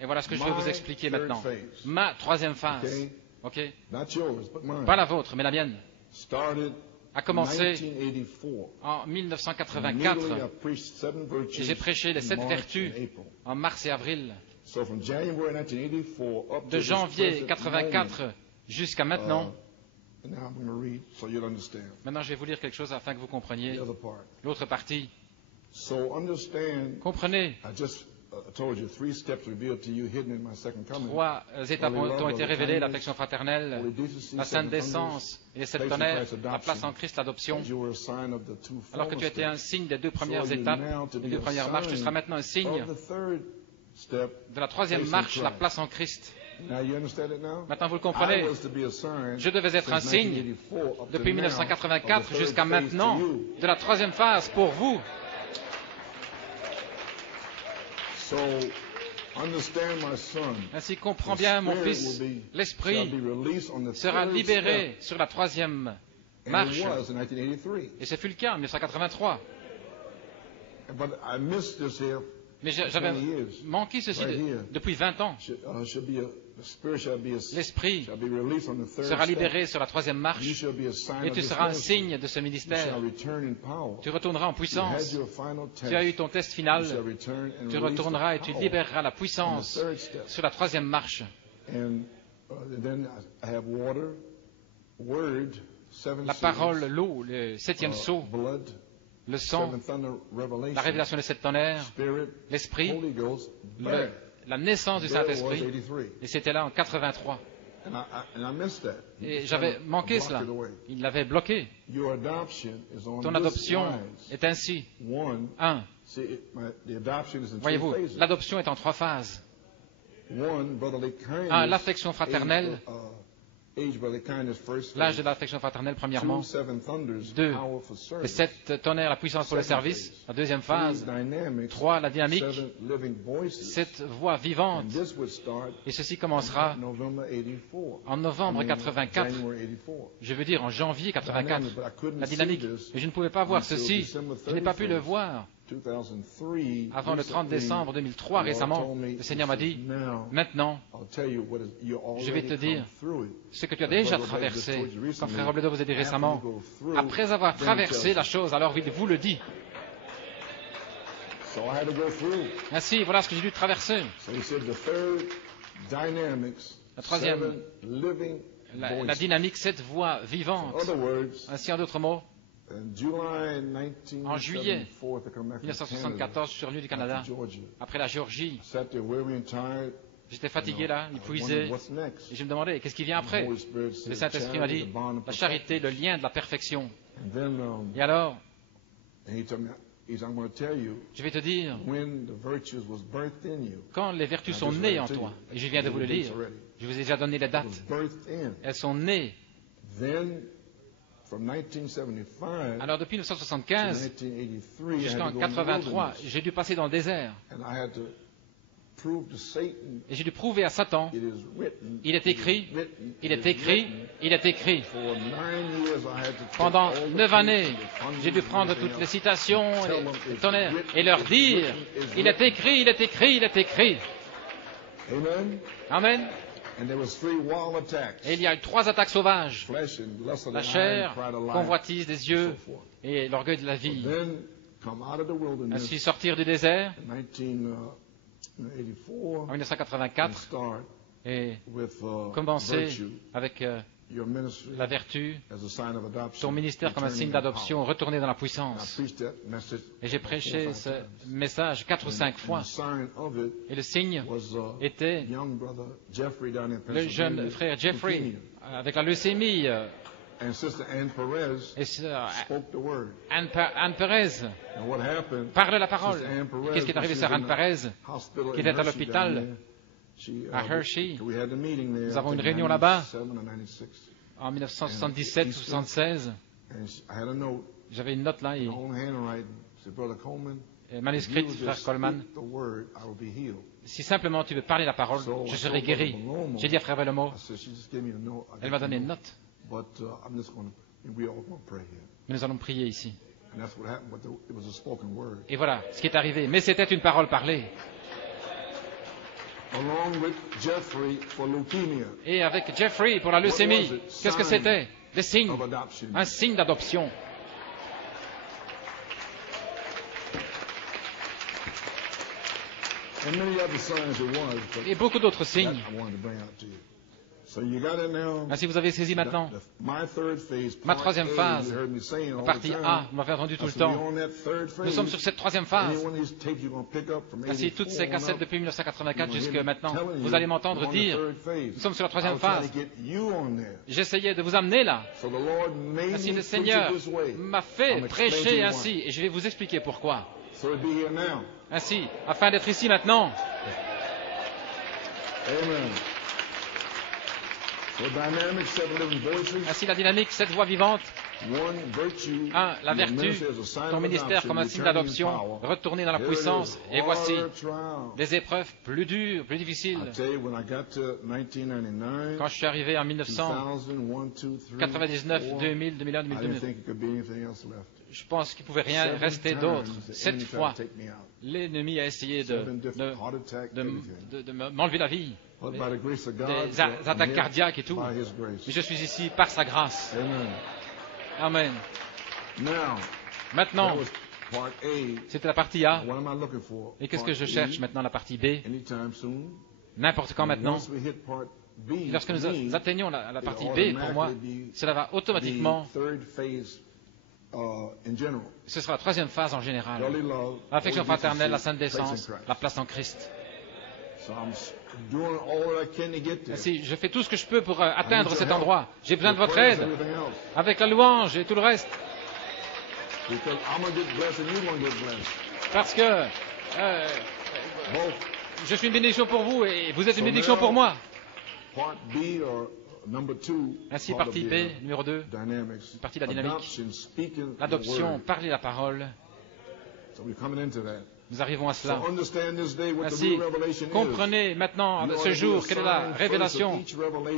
Et voilà ce que je veux vous expliquer maintenant. Ma troisième phase, okay? Pas la vôtre, mais la mienne, a commencé en 1984. Et j'ai prêché les 7 vertus en mars et avril. De janvier 1984 jusqu'à maintenant. Maintenant, je vais vous lire quelque chose afin que vous compreniez l'autre partie. Comprenez, 3 étapes ont été révélées, l'affection fraternelle, la sainte décence et les 7 tonnerres, la place en Christ, l'adoption. Alors que tu étais un signe des 2 premières étapes, des 2 premières marches, tu seras maintenant un signe de la 3e marche, la place en Christ. Maintenant, vous le comprenez. Je devais être un signe depuis 1984 jusqu'à maintenant de la 3e phase pour vous. Ainsi, comprends bien, mon fils, l'Esprit sera libéré sur la 3e marche. Et ce fut le cas en 1983. Mais j'avais manqué ceci depuis 20 ans. L'Esprit sera libéré sur la 3e marche et tu seras un signe de ce ministère. Tu retourneras en puissance. Tu as eu ton test final. Tu retourneras et tu libéreras la puissance sur la 3e marche. La parole, l'eau, le 7e sceau, le sang, la révélation des 7 tonnerres, l'Esprit, la naissance du Saint-Esprit. Et c'était là en 83. Et j'avais manqué cela. Il l'avait bloqué. Ton adoption est ainsi. 1. Voyez-vous, l'adoption est en 3 phases. 1. L'affection fraternelle. L'âge de l'affection fraternelle, premièrement. 2. Les 7 tonnerres, la puissance pour le service. La 2e phase. 3. La dynamique. 7 voix vivantes. Et ceci commencera en novembre 84. Je veux dire en janvier 84. La dynamique. Mais je ne pouvais pas voir ceci. Je n'ai pas pu le voir. Avant le 30 décembre 2003, récemment, le Seigneur m'a dit, maintenant, je vais te dire ce que tu as déjà traversé. Comme Frère Robledo vous a dit récemment, après avoir traversé la chose, alors il vous le dit. Ainsi, voilà ce que j'ai dû traverser. La 3e, la dynamique, 7 voix vivantes. Ainsi, en d'autres mots, en juillet 1974, je suis revenu du Canada, après la Géorgie. J'étais fatigué là, épuisé, et je me demandais, qu'est-ce qui vient après? Le Saint-Esprit m'a dit, la charité, le lien de la perfection. Et alors, Je vais te dire, quand les vertus sont nées en toi, et je viens de vous le lire, je vous ai déjà donné les dates, elles sont nées. Alors depuis 1975 jusqu'en 1983, j'ai dû passer dans le désert. Et j'ai dû prouver à Satan, il est écrit, il est écrit, il est écrit. Pendant 9 années, j'ai dû prendre toutes les citations et leur dire, il est écrit, il est écrit, il est écrit. Amen. Et il y a eu 3 attaques sauvages. La chair, convoitise des yeux et l'orgueil de la vie. Ainsi sortir du désert en 1984 et commencer avec la vertu, ton ministère comme un signe d'adoption, retourner dans la puissance. Et j'ai prêché ce message 4 ou 5 fois. Et le signe était le jeune frère Jeffrey avec la leucémie. Et Anne Perez parle la parole. Qu'est-ce qui est arrivé à Anne Perez, qui était à l'hôpital à Hershey? Nous avons une réunion là-bas en 1977 ou 1976. J'avais une note là, manuscrite, frère Coleman. Si simplement tu veux parler la parole, je serai guéri. J'ai dit à frère Bellomo, elle m'a donné une note. Mais nous allons prier ici. Et voilà ce qui est arrivé. Mais c'était une parole parlée. Et avec Jeffrey pour la leucémie, qu'est-ce que c'était? Des signes. Un signe d'adoption. Et beaucoup d'autres signes. Ainsi, vous avez saisi maintenant ma 3e phase, la partie A, vous m'avez entendu tout le temps. Nous sommes sur cette 3e phase. Ainsi, toutes ces cassettes depuis 1984 jusqu'à maintenant, vous allez m'entendre dire, nous sommes sur la 3e phase. J'essayais de vous amener là. Ainsi, le Seigneur m'a fait prêcher ainsi, et je vais vous expliquer pourquoi. Ainsi, afin d'être ici maintenant. Amen. Ainsi, la dynamique, 7 voix vivantes. 1. La vertu, ton ministère comme un signe d'adoption, retourner dans la puissance. Et voici des épreuves plus dures, plus difficiles. Quand je suis arrivé en 1999, 2000, 2001, 2002, je pense qu'il ne pouvait rien rester d'autre. 7 fois, l'ennemi a essayé de m'enlever la vie. Des attaques cardiaques et tout. Mais je suis ici par sa grâce. Amen. Maintenant, c'était la partie A. Et qu'est-ce que je cherche maintenant, la partie B? N'importe quand maintenant. Et lorsque nous atteignons la partie B, pour moi, cela va automatiquement. Ce sera la 3e phase en général. L'affection fraternelle, la sainte décence, la place en Christ. Si je fais tout ce que je peux pour atteindre cet endroit, j'ai besoin de votre aide, avec la louange et tout le reste. Parce que je suis une bénédiction pour vous et vous êtes une bénédiction pour moi. Ainsi, partie B, numéro 2, partie de la dynamique, l'adoption, parler la parole. Nous arrivons à cela. Ainsi, comprenez maintenant, ce jour, quelle est la révélation.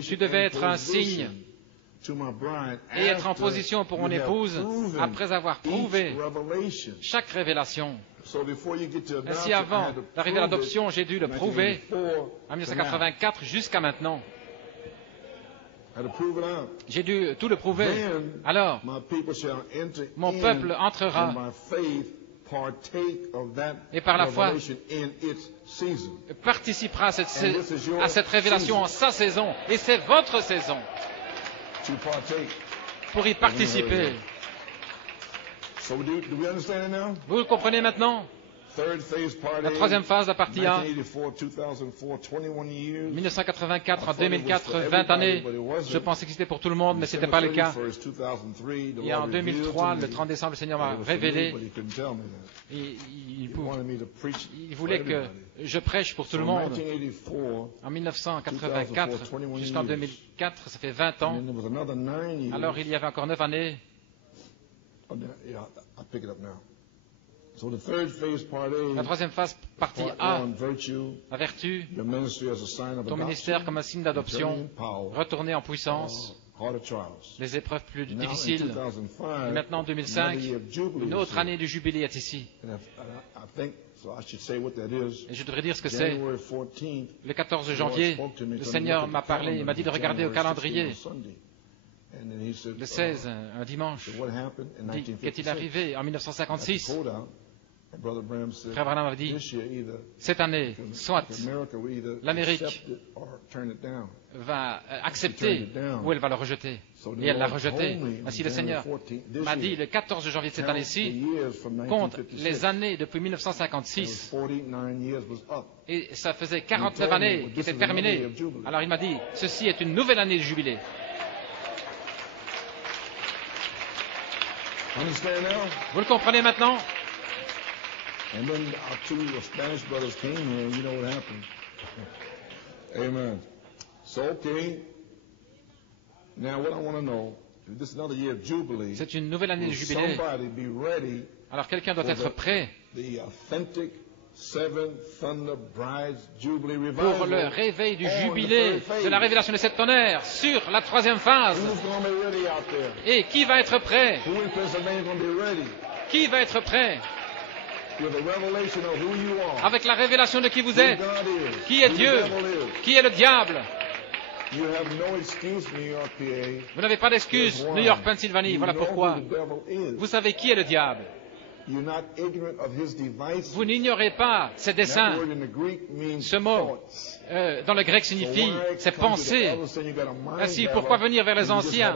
Tu devais être un signe et être en position pour mon épouse après avoir prouvé chaque révélation. Ainsi, avant d'arriver à l'adoption, j'ai dû le prouver en 1984 jusqu'à maintenant. J'ai dû tout le prouver. Alors, mon peuple entrera et par la foi participera à cette révélation en sa saison. Et c'est votre saison pour y participer. Vous le comprenez maintenant? La troisième phase, la partie A, 1984 à 2004, 20 années. Je pensais que c'était pour tout le monde, mais ce n'était pas le cas. Et en 2003, le 30 décembre, le Seigneur m'a révélé. Il voulait que je prêche pour tout le monde. En 1984 jusqu'en 2004, ça fait 20 ans. Alors il y avait encore 9 années. La troisième phase, partie A, la vertu, ton ministère comme un signe d'adoption, retourner en puissance, les épreuves plus difficiles. Et maintenant, en 2005, une autre année du jubilé est ici. Et je devrais dire ce que c'est. Le 14 janvier, le Seigneur m'a parlé, il m'a dit de regarder au calendrier. Le 16, un dimanche, qu'est-il arrivé en 1956? Frère Branham avait dit, cette année, soit l'Amérique va accepter ou elle va le rejeter. Et elle l'a rejeté. Ainsi le Seigneur m'a dit, le 14 janvier de cette année-ci, compte les années depuis 1956. Et ça faisait 49 années qui étaient terminées. Alors il m'a dit, ceci est une nouvelle année de jubilé. Vous le comprenez maintenant? And then our two Spanish brothers came here, and you know what happened. Amen. So, okay. Now, what I want to know, this is another year of Jubilee. C'est une nouvelle année de jubilé. Alors, quelqu'un doit être prêt pour le réveil du jubilé de la révélation des 7 tonnerres sur la troisième phase. Et qui va être prêt? Qui va être prêt? Avec la révélation de qui vous êtes, qui est Dieu, qui est le diable. Vous n'avez pas d'excuse, New York, Pennsylvanie, voilà pourquoi. Vous savez qui est le diable. Vous n'ignorez pas ses desseins. Ce mot, dans le grec, signifie ses pensées. Ainsi, pourquoi venir vers les anciens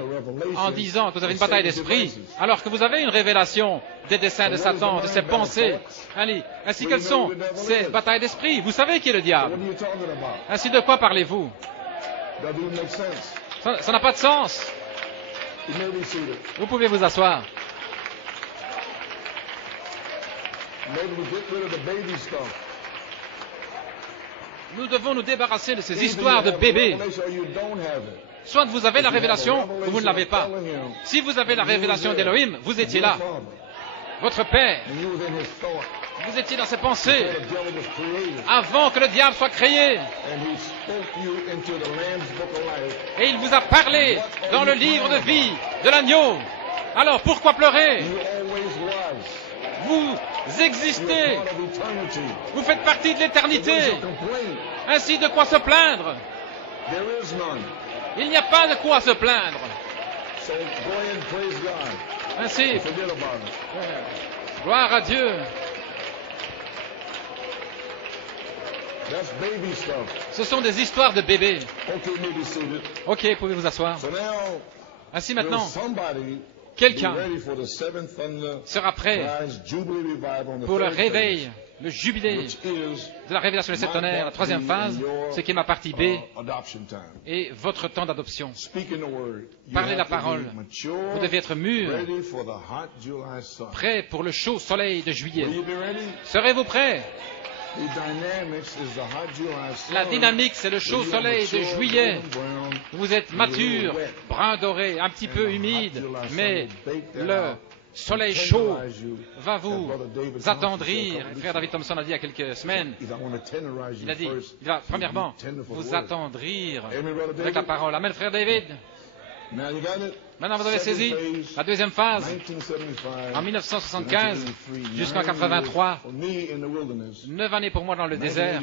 en disant que vous avez une bataille d'esprit, alors que vous avez une révélation des desseins de Satan, de ses pensées? Ainsi, quelles sont ces batailles d'esprit? Vous savez qui est le diable. Ainsi, de quoi parlez-vous? Ça n'a pas de sens. Vous pouvez vous asseoir. Nous devons nous débarrasser de ces histoires de bébés. Soit vous avez la révélation, ou vous ne l'avez pas. Si vous avez la révélation d'Élohim, vous étiez là. Votre Père, vous étiez dans ses pensées avant que le diable soit créé. Et il vous a parlé dans le livre de vie de l'agneau. Alors pourquoi pleurer? Vous existez. Vous faites partie de l'éternité. Ainsi, de quoi se plaindre? Il n'y a pas de quoi se plaindre. Ainsi, gloire à Dieu. Ce sont des histoires de bébés. Ok, pouvez vous asseoir. Ainsi maintenant, quelqu'un sera prêt pour le réveil, le jubilé de la révélation des 7 tonnerres, la troisième phase, ce qui est ma partie B, et votre temps d'adoption. Parlez la parole. Vous devez être mûr, prêt pour le chaud soleil de juillet. Serez-vous prêts? La dynamique, c'est le chaud soleil de juillet. Vous êtes mature, brun doré, un petit peu humide, mais le soleil chaud va vous attendrir. Frère David Thompson a dit il y a quelques semaines, il a dit, il va premièrement vous attendrir avec la parole. Amen, frère David. Maintenant, vous avez saisi la deuxième phase, en 1975 jusqu'en 83, 9 années pour moi dans le désert,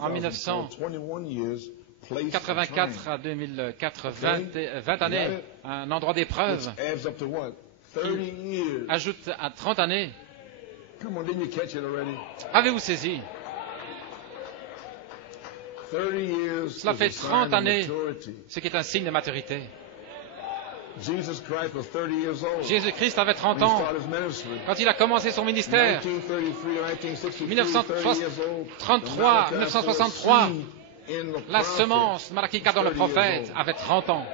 en 1984 à 2004, 20 années, un endroit d'épreuve, qui ajoute à 30 années. Avez-vous saisi? Cela fait 30 années, ce qui est un signe de maturité. Jésus-Christ avait 30 ans quand il a commencé son ministère. 1933, 1963, la semence Malachi 4 dans le prophète avait 30 ans.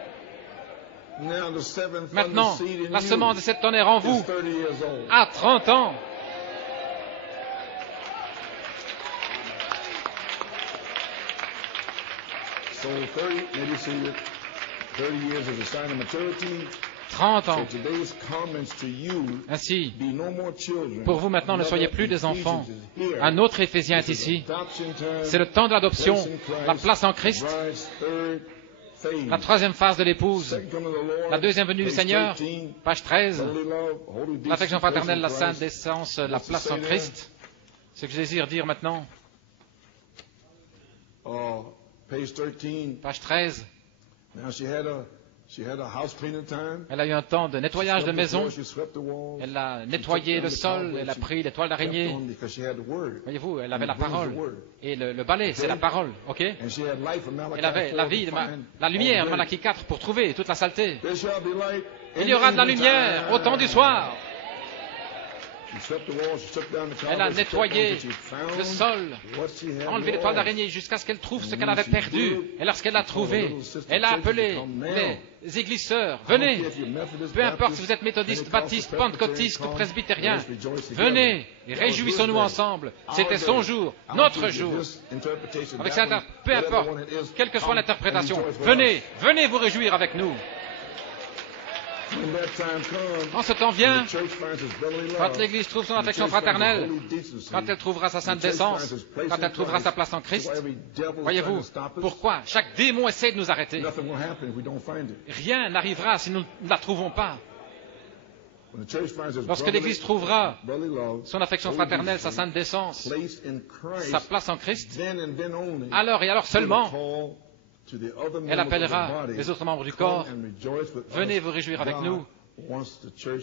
Maintenant, la semence de cette tonnerre en vous a 30 ans. So 30 years is a sign of maturity. 30 ans. Ainsi, pour vous maintenant, ne soyez plus des enfants. Un autre Éphésiens est ici. C'est le temps de l'adoption, la place en Christ, la troisième phase de l'épouse, la deuxième venue du Seigneur, page 13, l'affection fraternelle, la sainte décence, la place en Christ. Ce que je désire dire maintenant, page 13. Elle a eu un temps de nettoyage de maison. Elle a nettoyé le sol. Elle a pris les toiles d'araignée. Voyez-vous, elle avait la parole. Et le balai, c'est la parole. Ok? Elle avait la vie, la lumière de Malachi 4 pour trouver toute la saleté. Il y aura de la lumière au temps du soir. Elle a nettoyé le sol, enlevé les toiles d'araignée jusqu'à ce qu'elle trouve ce qu'elle avait perdu. Et lorsqu'elle l'a trouvé, elle a appelé les églises sœurs. Venez, peu importe si vous êtes méthodiste, baptiste, pentecôtiste ou presbytérien, venez et réjouissons-nous ensemble. C'était son jour, notre jour. Avec ça, peu importe, quelle que soit l'interprétation, venez vous réjouir avec nous. Quand ce temps vient, quand l'Église trouve son affection fraternelle, quand elle trouvera sa sainte décence, quand elle trouvera sa place en Christ, voyez-vous, pourquoi chaque démon essaie de nous arrêter? Rien n'arrivera si nous ne la trouvons pas. Lorsque l'Église trouvera son affection fraternelle, sa sainte décence, sa place en Christ, alors et alors seulement, elle appellera les autres membres du corps. Venez vous réjouir avec nous.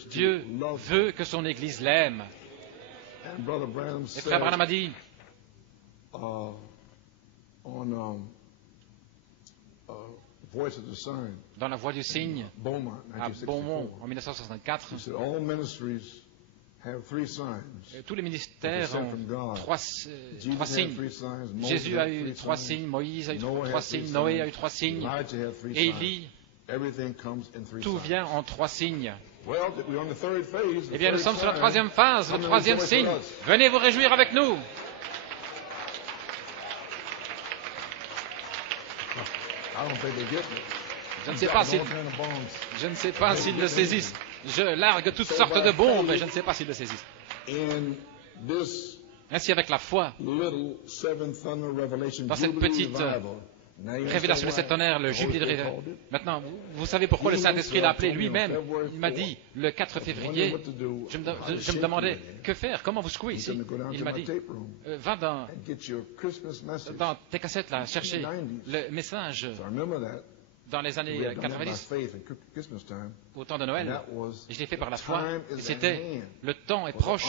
Dieu veut que son Église l'aime. Et frère Branham a dit, dans la voix du cygne, à Beaumont, en 1964, tous les ministères ont trois signes. Jésus a eu 3 signes, Moïse a eu 3 signes, Noé a eu 3 signes, Élie, tout vient en 3 signes. Eh bien, nous sommes sur la 3e phase, le 3e signe. Venez vous réjouir avec nous. Je ne sais pas s'ils le saisissent. Je largue toutes sortes de bombes, mais je ne sais pas s'ils le saisissent. Ainsi, avec la foi, dans cette petite révélation de cette tonnerre, le jubilé de révélation. Maintenant, vous savez pourquoi le Saint-Esprit l'a appelé lui-même. Il m'a dit, le 4 février, je me demandais, que faire? Comment vous secouer ici? Il m'a dit, va dans tes cassettes, là, chercher le message dans les années 90, au temps de Noël, et je l'ai fait par la foi, et c'était le temps est proche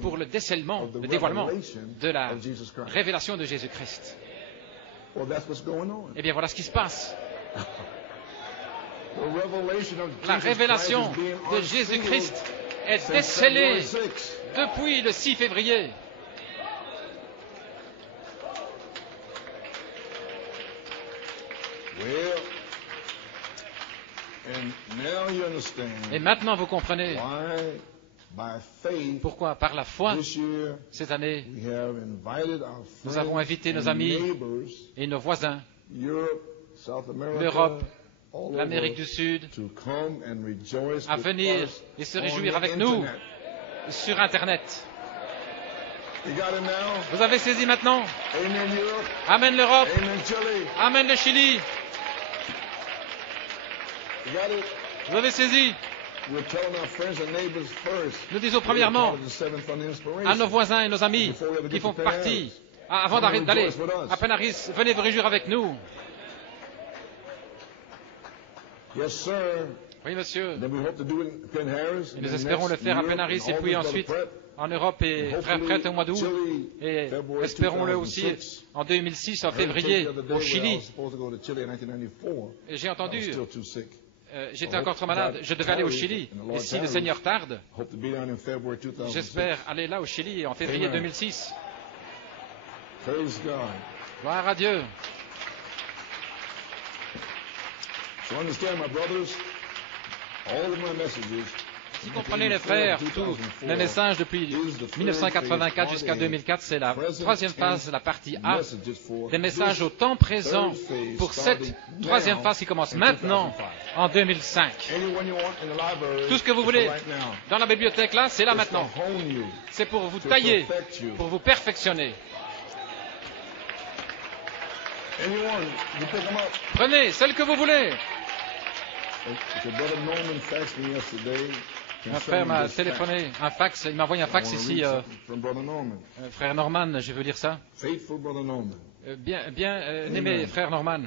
pour le dévoilement de la révélation de Jésus-Christ. Eh bien, voilà ce qui se passe. La révélation de Jésus-Christ est décelée depuis le 6 février. Et maintenant vous comprenez pourquoi, par la foi, cette année, nous avons invité nos amis et nos voisins, l'Europe, l'Amérique du Sud, à venir et se réjouir avec nous sur Internet. Vous avez saisi maintenant? Amen l'Europe. Amen le Chili. Vous avez saisi? Nous disons premièrement à nos voisins et nos amis qui font partie, avant d'aller à Penaris, venez vous réjouir avec nous. Oui, monsieur. Et nous espérons le faire à Penaris et puis ensuite en Europe et Frère Prêtre au mois d'août. Et espérons-le aussi en 2006, en février, au Chili. Et j'ai entendu j'étais encore trop malade. Je devais aller au Chili. Et si le Seigneur tarde, j'espère aller là au Chili en février 2006. Gloire à Dieu. So understand, my brothers, all of my messages. Si vous comprenez les frères, tous les messages depuis 1984 jusqu'à 2004, c'est la troisième phase, la partie A, des messages au temps présent pour cette troisième phase qui commence maintenant, en 2005. Tout ce que vous voulez dans la bibliothèque là, c'est là maintenant. C'est pour vous tailler, pour vous perfectionner. Prenez celle que vous voulez. Un frère m'a téléphoné, un fax, il m'a envoyé un fax ici. Frère Norman, je veux lire ça. Bien aimé frère Norman.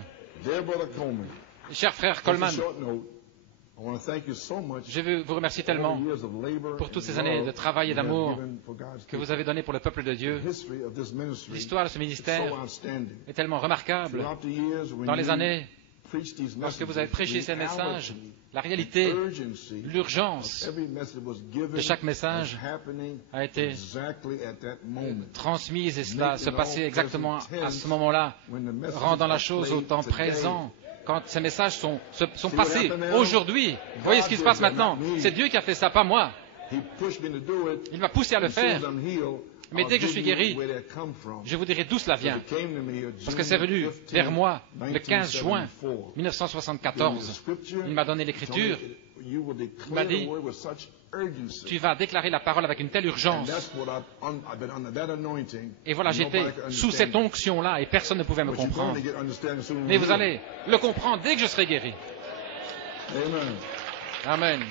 Cher frère Coleman, je veux vous remercier tellement pour toutes ces années de travail et d'amour que vous avez donné pour le peuple de Dieu. L'histoire de ce ministère est tellement remarquable. Dans les années, lorsque vous avez prêché ces messages, la réalité, l'urgence de chaque message a été transmise et cela se passait exactement à ce moment-là, rendant la chose au temps présent. Quand ces messages sont passés aujourd'hui, voyez ce qui se passe maintenant. C'est Dieu qui a fait ça, pas moi. Il m'a poussé à le faire. Mais dès que je suis guéri, je vous dirai d'où cela vient. Parce que c'est venu vers moi le 15 juin 1974. Il m'a donné l'écriture. Il m'a dit, tu vas déclarer la parole avec une telle urgence. Et voilà, j'étais sous cette onction-là et personne ne pouvait me comprendre. Mais vous allez le comprendre dès que je serai guéri. Amen.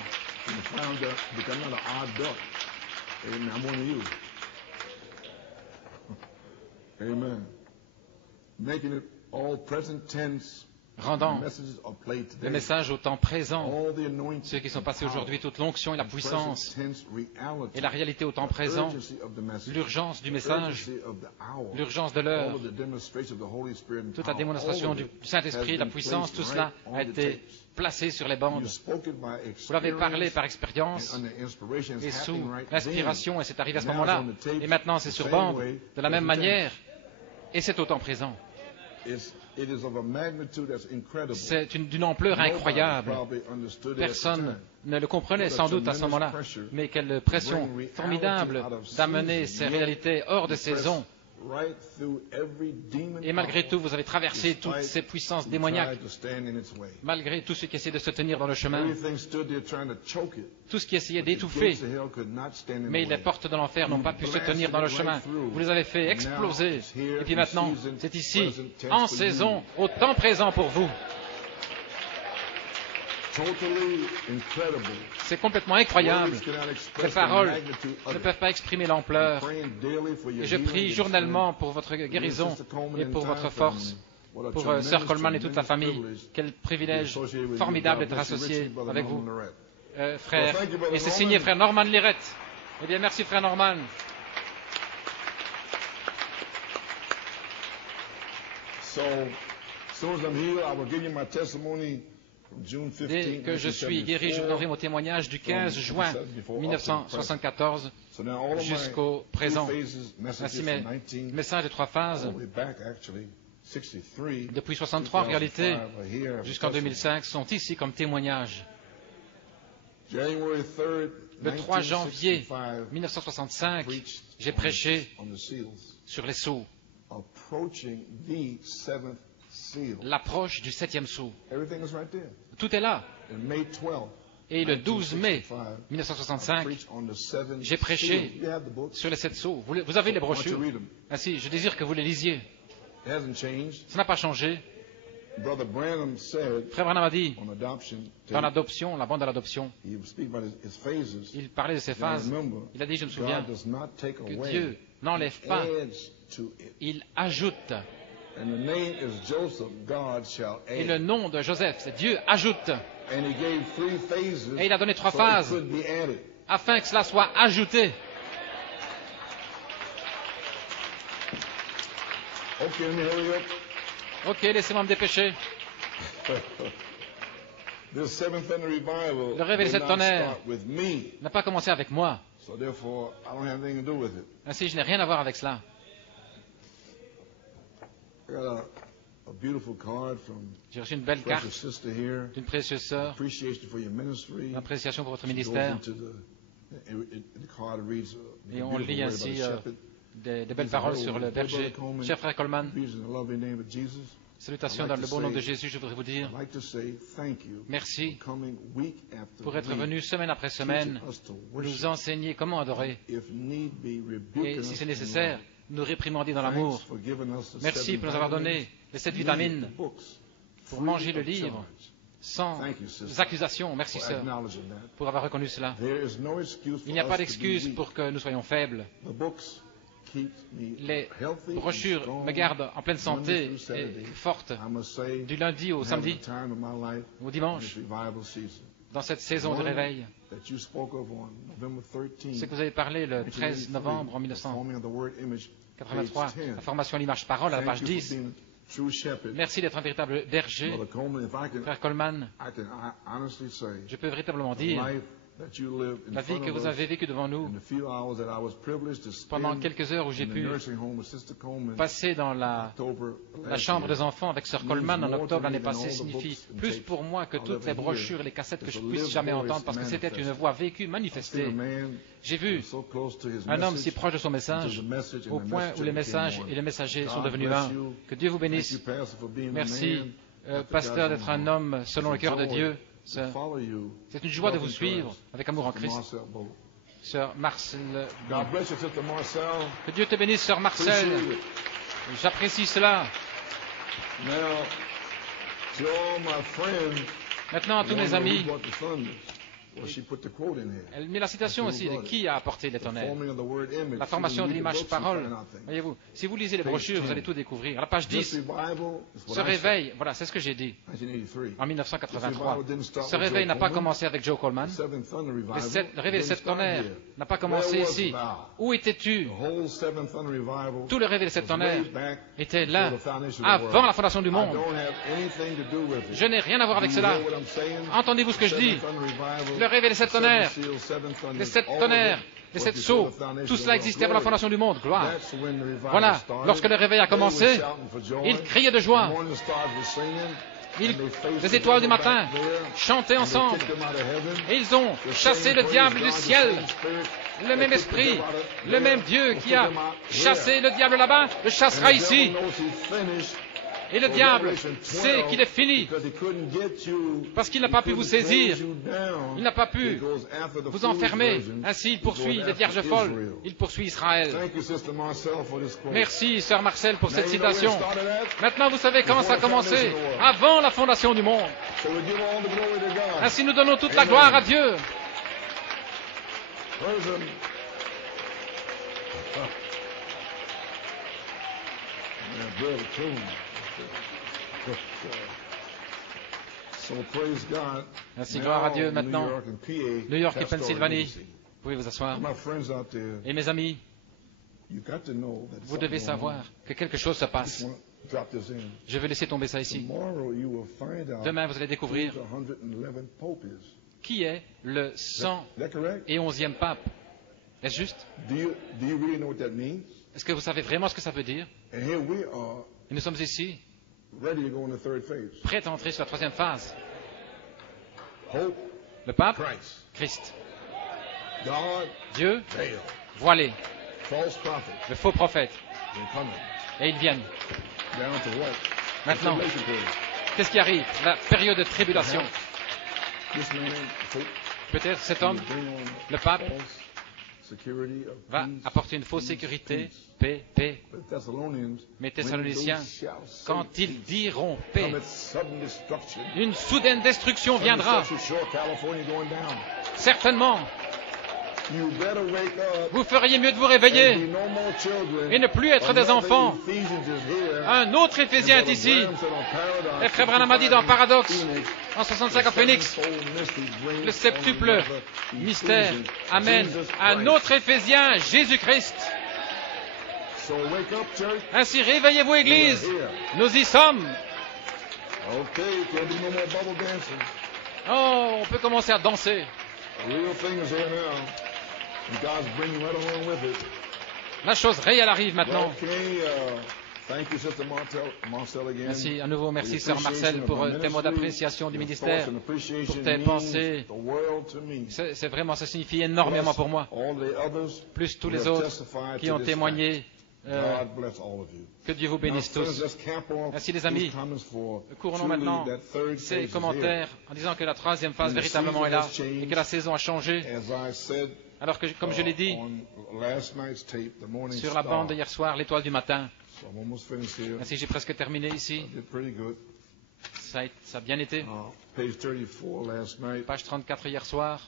Amen. Making it all present tense. Rendant les messages au temps présent, ceux qui sont passés aujourd'hui, toute l'onction et la puissance, et la réalité au temps présent, l'urgence du message, l'urgence de l'heure, toute la démonstration du Saint-Esprit, la puissance, tout cela a été placé sur les bandes. Vous l'avez parlé par expérience et sous l'inspiration, et c'est arrivé à ce moment-là. Et maintenant, c'est sur bande, de la même manière, et c'est au temps présent. C'est d'une ampleur incroyable. Personne ne le comprenait sans doute à ce moment-là, mais quelle pression formidable d'amener ces réalités hors de saison. Et malgré tout, vous avez traversé toutes ces puissances démoniaques, malgré tout ce qui essayait de se tenir dans le chemin, tout ce qui essayait d'étouffer, mais les portes de l'enfer n'ont pas pu se tenir dans le chemin. Vous les avez fait exploser. Et puis maintenant, c'est ici, en saison, au temps présent pour vous. C'est complètement incroyable. Ces paroles ne peuvent pas exprimer l'ampleur. Et je prie journellement pour votre guérison et pour votre force, pour Sœur Coleman et toute la famille. Quel privilège formidable d'être associé avec vous, frère. Et c'est signé frère Norman Lirette. Eh bien, merci frère Norman. Dès que je suis guéri, je vous donnerai mon témoignage du 15 juin 1974 jusqu'au présent. Ainsi, mes messages de 3 phases, depuis 63 en réalité, jusqu'en 2005, sont ici comme témoignages. Le 3 janvier 1965, j'ai prêché sur les sceaux, l'approche du 7e sceau. Tout est là. Et le 12 mai 1965, j'ai prêché sur les 7 sceaux. Vous avez les brochures. Ainsi, je désire que vous les lisiez. Ça n'a pas changé. Frère Branham a dit, dans l'adoption, la bande à l'adoption, il parlait de ces phases. Il a dit, je me souviens, que Dieu n'enlève pas, il ajoute. Et le nom de Joseph, c'est Dieu ajoute. Et il a donné 3 phases afin que cela soit ajouté. Ok, laissez-moi me dépêcher. Le réveil de cet tonnerre n'a pas commencé avec moi. Ainsi, je n'ai rien à voir avec cela. J'ai reçu une belle carte d'une précieuse sœur, une appréciation pour votre ministère. Et on lit ainsi des belles paroles sur le berger. Cher frère Coleman, salutations dans le beau nom de Jésus, je voudrais vous dire merci pour être venu semaine après semaine nous enseigner comment adorer. Et si c'est nécessaire, nous réprimander dans l'amour. Merci pour nous avoir donné les 7 vitamines pour manger le livre sans accusation. Merci, sœur, pour avoir reconnu cela. Il n'y a pas d'excuse pour que nous soyons faibles. Les brochures me gardent en pleine santé et forte du lundi au samedi, au dimanche, dans cette saison de réveil. Ce que vous avez parlé le 13 novembre en 1983, la formation à l'image parole à la page 10. Merci d'être un véritable berger, frère Coleman. Je peux véritablement dire la vie que vous avez vécue devant nous, pendant quelques heures où j'ai pu passer dans la chambre des enfants avec Sœur Coleman en octobre l'année passée, signifie plus pour moi que toutes les brochures et les cassettes que je puisse jamais entendre, parce que c'était une voix vécue, manifestée. J'ai vu un homme si proche de son message, au point où les messages et les messagers sont devenus un. Que Dieu vous bénisse. Merci, pasteur, d'être un homme selon le cœur de Dieu. C'est une joie de vous suivre avec amour en Christ. Sœur Marcel, que Dieu te bénisse, Sœur Marcel. J'apprécie cela. Maintenant, à tous mes amis, elle met la citation aussi de qui a apporté les tonnerres. La formation de l'image parole. Voyez-vous, si vous lisez les brochures, vous allez tout découvrir. À la page 10, ce réveil, voilà, c'est ce que j'ai dit en 1983. Ce réveil n'a pas commencé avec Joe Coleman. Le réveil de 7 tonnerres n'a pas commencé ici. Où étais-tu? Tout le réveil de 7 tonnerres était là, avant la fondation du monde. Je n'ai rien à voir avec cela. Entendez-vous ce que je dis? Le réveil des 7 tonnerres, les 7 tonnerres, les 7 sceaux, tout cela existait avant la fondation du monde. Gloire. Voilà, lorsque le réveil a commencé, ils criaient de joie. Les étoiles du matin chantaient ensemble et ils ont chassé le diable du ciel. Le même esprit, le même Dieu qui a chassé le diable là-bas, le chassera ici. Et le diable sait qu'il est fini parce qu'il n'a pas pu vous saisir, il n'a pas pu vous enfermer. Ainsi, il poursuit les vierges folles, il poursuit Israël. Merci, Sœur Marcel, pour cette citation. Maintenant, vous savez comment ça a commencé, avant la fondation du monde. Ainsi, nous donnons toute la gloire à Dieu. Ainsi, gloire à Dieu maintenant. New York et Pennsylvanie, vous pouvez vous asseoir. Et mes amis, vous devez savoir que quelque chose se passe. Je vais laisser tomber ça ici. Demain, vous allez découvrir qui est le 111e pape. Est-ce juste? Est-ce que vous savez vraiment ce que ça veut dire? Et nous sommes ici, prêts à entrer sur la 3e phase. Le pape, Christ. Dieu, voilé. Le faux prophète. Et ils viennent. Maintenant, qu'est-ce qui arrive? La période de tribulation. Peut-être cet homme, le pape, va apporter une fausse sécurité, paix, paix. Mais Thessaloniciens, quand ils diront paix, une soudaine destruction viendra. Certainement. Vous feriez mieux de vous réveiller et ne plus être des enfants. Un autre Éphésien est ici. Et Frère Branham a dit dans Paradoxe, en 65 à Phoenix, le septuple mystère amène un autre Éphésien, Jésus-Christ. Ainsi, réveillez-vous, Église. Nous y sommes. Oh, on peut commencer à danser. La chose réelle arrive maintenant. Merci à nouveau, merci Sœur Marcel pour tes mots d'appréciation du ministère, pour tes pensées. C'est vraiment, ça signifie énormément pour moi. Plus tous les autres qui ont témoigné. Que Dieu vous bénisse tous. Merci les amis. Courons maintenant ces commentaires en disant que la troisième phase véritablement est là et que la saison a changé. Alors que, comme je l'ai dit sur la bande hier soir, l'étoile du matin. Merci, j'ai presque terminé ici. Ça a bien été. Page 34 hier soir.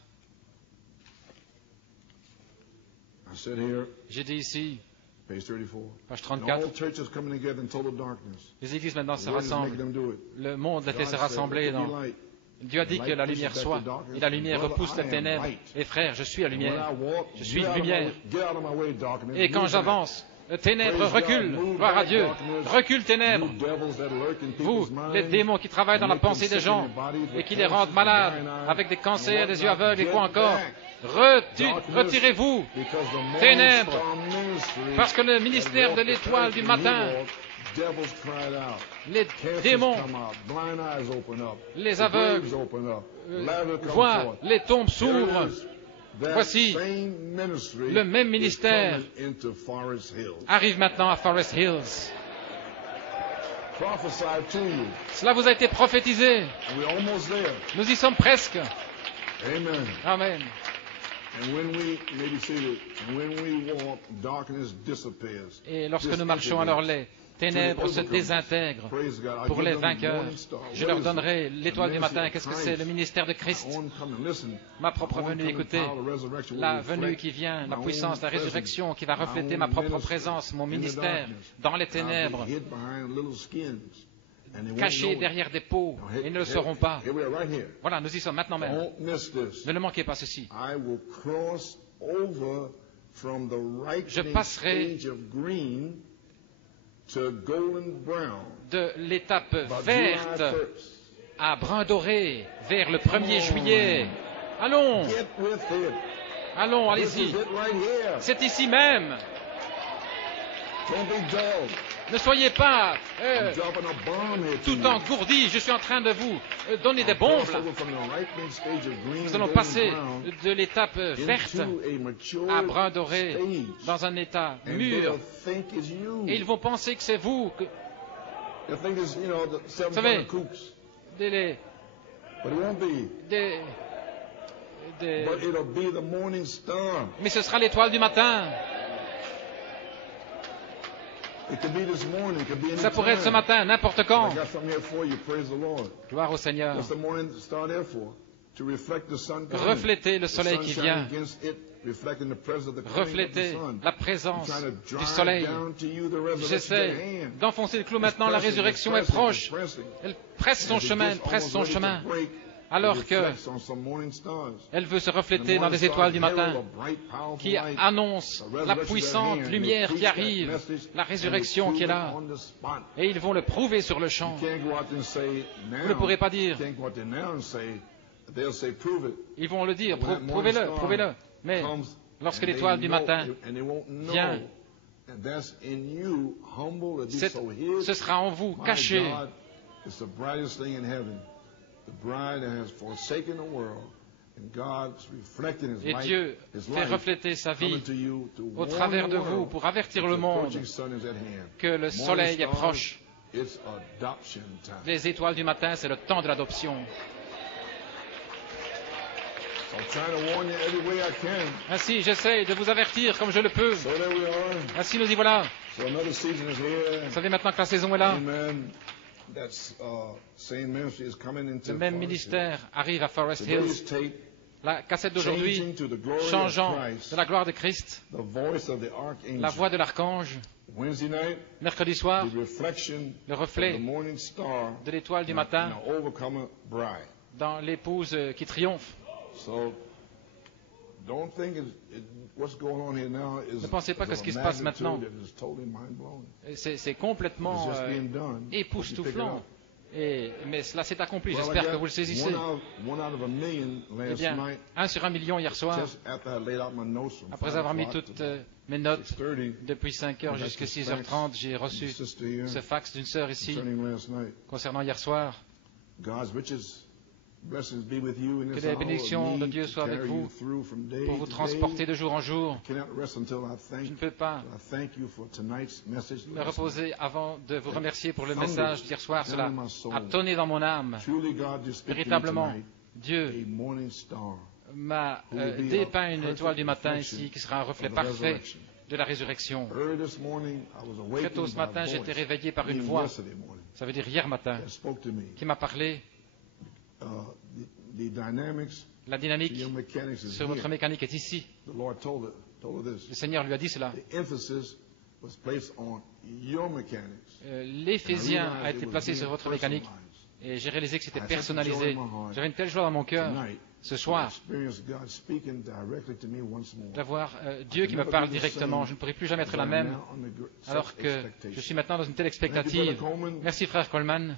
J'ai dit ici. Page 34. Les églises maintenant se rassemblent. Le monde a été se rassembler. Dieu a dit que la lumière soit, et la lumière repousse les ténèbres. Et frère, je suis la lumière. Je suis lumière. Et quand j'avance, les ténèbres reculent. Gloire à Dieu. Recule ténèbres. Vous, les démons qui travaillent dans la pensée des gens et qui les rendent malades avec des cancers, des yeux aveugles et quoi encore. Retirez-vous, ténèbres, parce que le ministère de l'étoile du matin, les démons, les aveugles voient, les tombes s'ouvrent. Voici, le même ministère arrive maintenant à Forest Hills. Cela vous a été prophétisé. Nous y sommes presque. Amen. Et lorsque nous marchons, alors les ténèbres se désintègrent pour les vainqueurs. Je leur donnerai l'étoile du matin. Qu'est-ce que c'est? Le ministère de Christ. Ma propre venue, écoutez, la venue qui vient, la puissance, la résurrection qui va refléter ma propre présence, mon ministère dans les ténèbres, cachés derrière des peaux, et ils ne le sauront pas. Voilà, nous y sommes maintenant même. Ne le manquez pas ceci. Je passerai de l'étape verte à brun doré vers le 1er juillet. Allons, allons, allez-y. C'est ici même. Ne soyez pas tout engourdi. Je suis en train de vous donner des bombes. Nous allons passer de l'étape verte à brun doré dans un état mûr. Et ils vont penser que c'est vous. Vous savez, mais ce sera l'étoile du matin. Ça pourrait être ce matin, n'importe quand. Gloire au Seigneur. Reflétez le soleil qui vient. Reflétez la présence du soleil. J'essaie d'enfoncer le clou maintenant. La résurrection est proche. Elle presse son chemin, elle presse son chemin. Alors qu'elle veut se refléter dans les étoiles du matin qui annoncent la puissante lumière qui arrive, la résurrection qui est là. Et ils vont le prouver sur le champ. Vous ne pourrez pas dire. Ils vont le dire, prouvez-le, prouvez-le. Mais lorsque l'étoile du matin vient, ce sera en vous, caché. Et Dieu fait refléter sa vie au travers de vous pour avertir le monde que le soleil est proche. Les étoiles du matin, c'est le temps de l'adoption. Ainsi, j'essaie de vous avertir comme je le peux. Ainsi, nous y voilà. Vous savez maintenant que la saison est là. Le même ministère arrive à Forest Hills. La cassette d'aujourd'hui, changeant de la gloire de Christ, la voix de l'archange. Mercredi soir, le reflet de l'étoile du matin dans l'épouse qui triomphe. Ne pensez pas que ce qui se passe maintenant, c'est complètement époustouflant. Mais cela s'est accompli, j'espère que vous le saisissez. Eh bien, 1 sur 1 million hier soir, après avoir mis toutes mes notes depuis 5 heures jusqu'à 6h30, j'ai reçu ce fax d'une sœur ici concernant hier soir. Que les bénédictions de Dieu soient avec vous pour vous transporter de jour en jour. Je ne peux pas me reposer avant de vous remercier pour le message d'hier soir. Cela a tonné dans mon âme. Véritablement, Dieu m'a dépeint une étoile du matin ici qui sera un reflet parfait de la résurrection. Très tôt ce matin, j'ai été réveillé par une voix, ça veut dire hier matin, qui m'a parlé. La dynamique sur votre mécanique est ici. Le Seigneur lui a dit cela. L'Éphésien a été placé sur votre mécanique et j'ai réalisé que c'était personnalisé. J'avais une telle joie dans mon cœur ce soir d'avoir Dieu qui me parle directement. Je ne pourrai plus jamais être la même alors que je suis maintenant dans une telle expectative. Merci frère Coleman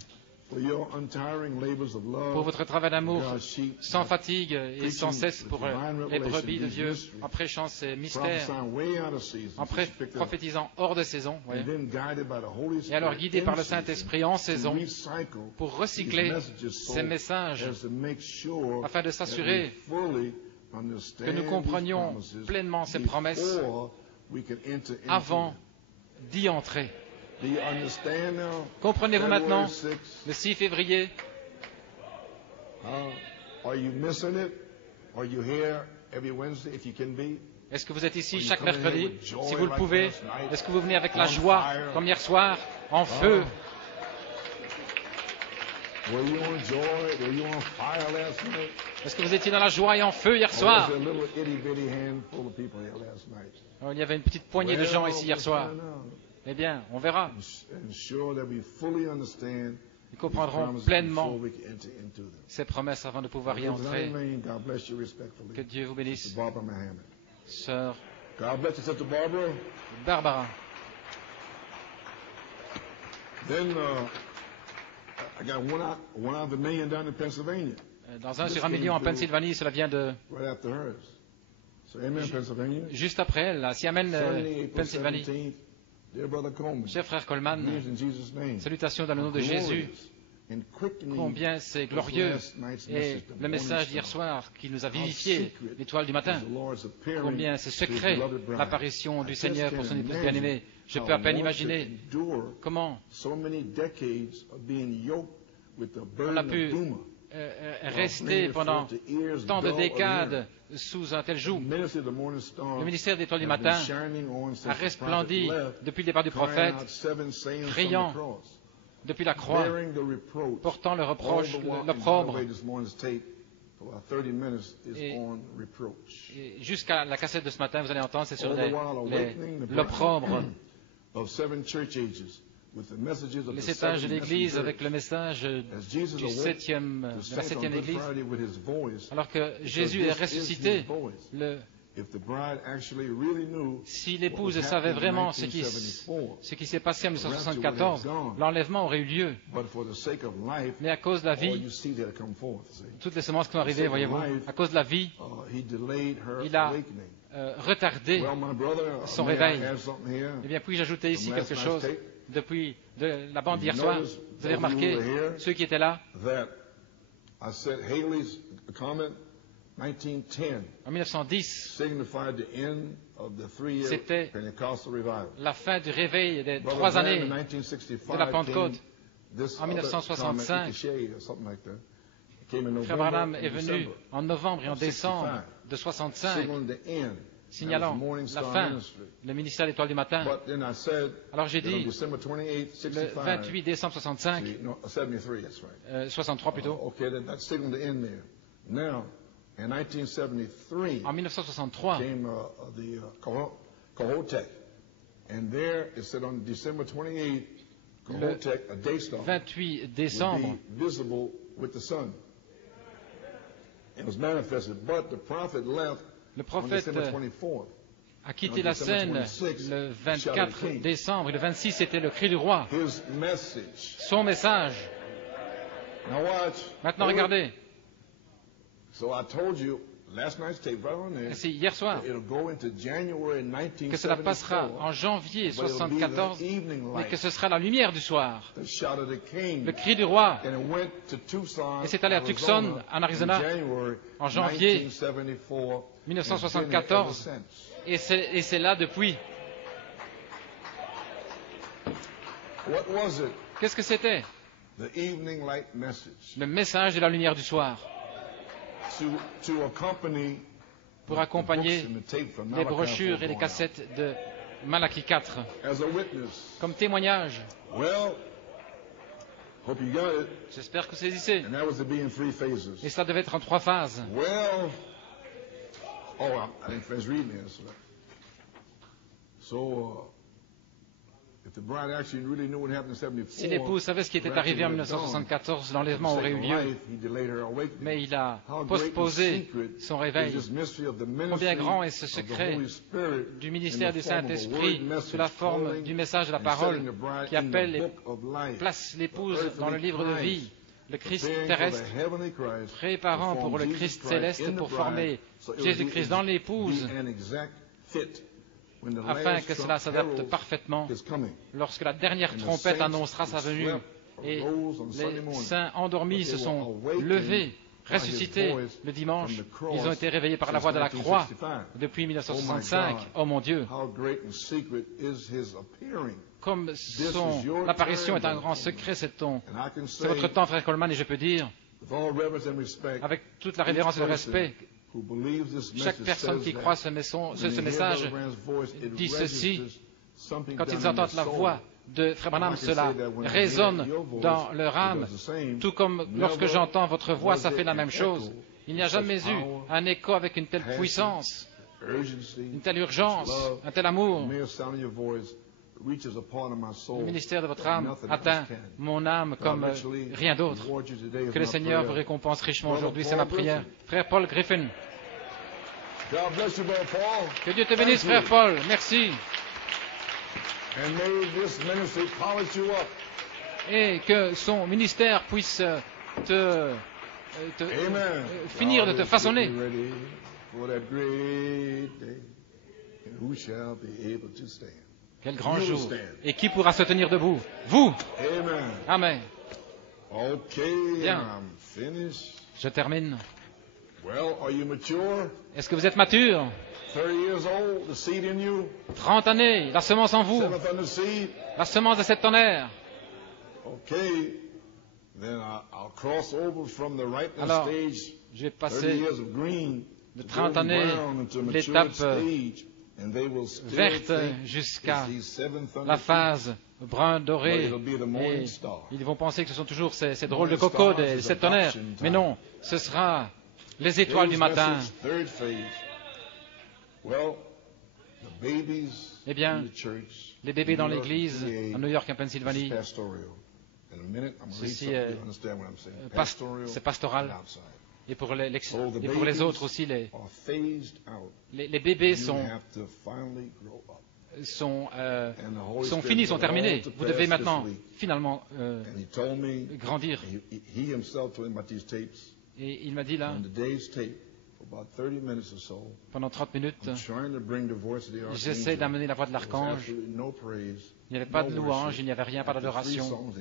pour votre travail d'amour sans fatigue et sans cesse pour les brebis de Dieu, en prêchant ces mystères, en prophétisant hors de saison, et alors guidé par le Saint-Esprit en saison pour recycler ces messages afin de s'assurer que nous comprenions pleinement ces promesses avant d'y entrer. Comprenez-vous maintenant, le 6 février, est-ce que vous êtes ici chaque mercredi, si vous le pouvez? Est-ce que vous venez avec la joie, comme hier soir, en feu? Est-ce que vous étiez dans la joie et en feu hier soir? Il y avait une petite poignée de gens ici hier soir. Eh bien, on verra. Ils comprendront pleinement ces promesses avant de pouvoir y entrer. Que Dieu vous bénisse. Sœur Barbara. Dans 1 sur 1 million en Pennsylvanie, cela vient de... Juste après elle, à Siamen, Pennsylvanie. Cher frère Coleman, salutations dans le nom de Jésus. Combien c'est glorieux. Et le message d'hier soir qui nous a vivifié, l'étoile du matin, combien c'est secret l'apparition du Seigneur pour son épouse bien-aimée. Je peux à peine imaginer comment on a pu rester pendant tant de décades sous un tel joug. Le ministère des Étoiles du matin a resplendi depuis le départ du prophète, criant depuis la croix, portant le reproche, l'opprobre. Et jusqu'à la cassette de ce matin, vous allez entendre, c'est sur l'opprobre. Les 7 âges de l'Église avec le message de la 7e Église, alors que Jésus est ressuscité. Si l'épouse savait vraiment ce qui s'est passé en 1974, l'enlèvement aurait eu lieu. Mais à cause de la vie, toutes les semences qui sont arrivées, voyez-vous, à cause de la vie, il a retardé son réveil. Eh bien, puis-je ajouter ici quelque chose depuis la bande d'hier soir? Vous avez remarqué, ceux qui étaient là, en 1910, c'était la fin du réveil des 3 années de la Pentecôte. En 1965, Frère Branham est venu en novembre et en décembre de 65, signalant la fin, le ministère de l'Étoile du matin. Alors j'ai dit, le 28 décembre 65, 63 plutôt, en 1963, le 28 décembre, le prophète a quitté la scène le 24 décembre et le 26 c'était le cri du roi. Son message Maintenant, regardez. C'est hier soir que cela passera en janvier 1974, mais que ce sera la lumière du soir, le cri du roi. Et c'est allé à Tucson, en Arizona, en janvier 1974, et c'est là depuis. Qu'est-ce que c'était? Le message de la lumière du soir. Pour accompagner les brochures et les cassettes de Malachie 4 comme témoignage. J'espère que vous saisissez. Et ça devait être en 3 phases. Si l'épouse savait ce qui était arrivé en 1974, l'enlèvement aurait eu lieu, mais il a postposé son réveil. Combien grand est ce secret du ministère du Saint-Esprit sous la forme du message de la parole qui appelle et place l'épouse dans le livre de vie, le Christ terrestre, préparant pour le Christ céleste pour former Jésus-Christ dans l'épouse, afin que cela s'adapte parfaitement lorsque la dernière trompette annoncera sa venue. Et les saints endormis se sont levés, ressuscités le dimanche. Ils ont été réveillés par la voix de la croix depuis 1965. Oh mon Dieu! Comme son apparition est un grand secret, c'est votre temps, frère Coleman, et je peux dire, avec toute la révérence et le respect, chaque personne qui croit ce message dit ceci, quand ils entendent la voix de Frère Branham, cela résonne dans leur âme, tout comme lorsque j'entends votre voix, ça fait la même chose. Il n'y a jamais eu un écho avec une telle puissance, une telle urgence, un tel amour. Le ministère de votre âme atteint mon âme comme rien d'autre. Que le Seigneur vous récompense richement aujourd'hui, c'est ma prière. Frère Paul Griffin. Que Dieu te bénisse, frère Paul. Merci. Et que son ministère puisse finir de te façonner. Quel grand jour. Et qui pourra se tenir debout? Vous. Amen. Bien. Je termine. Est-ce que vous êtes mature? 30 années, la semence en vous. La semence de cette tonnerre. Alors, je vais passer de 30 années l'étape verte jusqu'à la phase brun doré. Et ils vont penser que ce sont toujours ces drôles de cocos de cette tonnerre. Mais non, ce sera les étoiles du matin. Eh bien, les bébés dans l'église à New York, en Pennsylvanie, ceci c'est pastoral. Et pour les autres aussi, les bébés sont finis, sont terminés. Vous devez maintenant finalement grandir. Et il m'a dit là, pendant 30 minutes, j'essaie d'amener la voix de l'archange. Il n'y avait pas de louange, il n'y avait rien, pas d'adoration.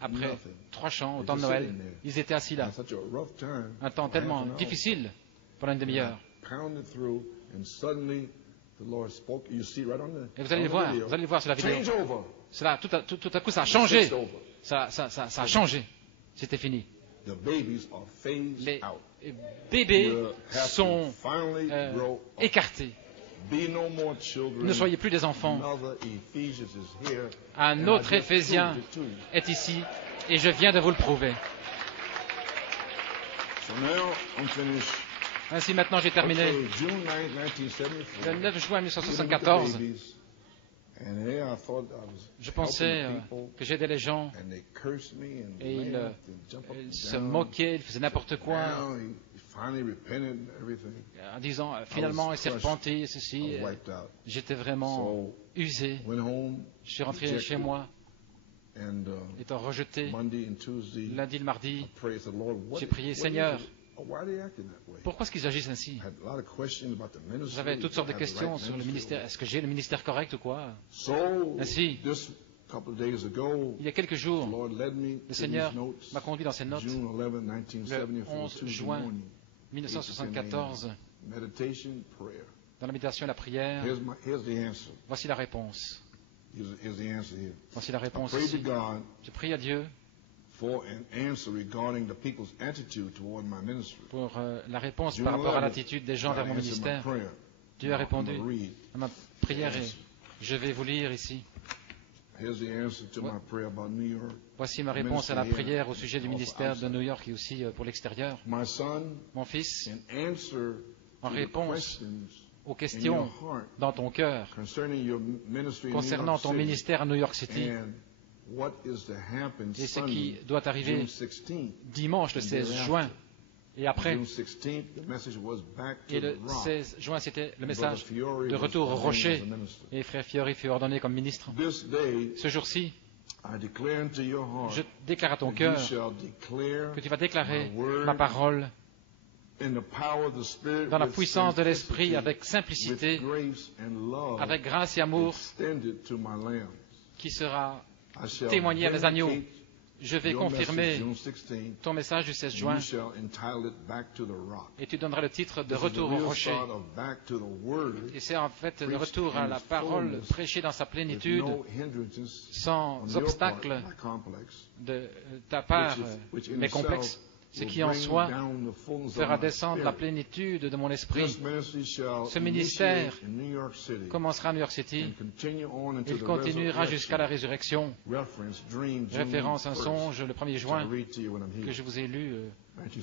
Après 3 chants au temps de Noël, ils étaient assis là. Un temps tellement difficile pendant une demi-heure. Et vous allez le voir sur la vidéo. Cela, tout à coup, ça a changé. Ça a changé. C'était fini. Les bébés sont écartés. Ne soyez plus des enfants. Un autre Éphésien est ici et je viens de vous le prouver. Ainsi, maintenant, j'ai terminé. Le 9 juin 1974, je pensais que j'aidais les gens et ils se moquaient, ils faisaient n'importe quoi en disant finalement il s'est repenti, ceci. J'étais vraiment usé. Je suis rentré chez moi étant rejeté lundi et le mardi, j'ai prié, Seigneur, pourquoi est-ce qu'ils agissent ainsi? J'avais toutes sortes de questions sur le ministère. Est-ce que j'ai le ministère correct ou quoi? Ainsi, il y a quelques jours, le Seigneur m'a conduit dans ces notes. Le 11 juin 1974, dans la méditation et la prière, voici la réponse. Voici la réponse ici. Je prie à Dieu pour la réponse par rapport à l'attitude des gens vers mon ministère. Dieu a répondu à ma prière et je vais vous lire ici. Voici ma réponse à la prière au sujet du ministère de New York et aussi pour l'extérieur. Mon fils, en réponse aux questions dans ton cœur concernant ton ministère à New York City et ce qui doit arriver dimanche le 16 juin et après. Et le 16 juin, c'était le message de retour au rocher et Frère Fiori fut ordonné comme ministre. Ce jour-ci, je déclare à ton cœur que tu vas déclarer ma parole dans la puissance de l'Esprit, avec simplicité, avec grâce et amour, qui sera témoigné à mes agneaux. Je vais confirmer ton message du 16 juin et tu donneras le titre de Retour au rocher. Et c'est en fait le retour à la parole prêchée dans sa plénitude, sans obstacle de ta part, mais complexe. Ce qui en soi fera descendre la plénitude de mon esprit. Ce ministère commencera à New York City. Il continuera jusqu'à la résurrection. Référence à un songe le 1er juin que je vous ai lu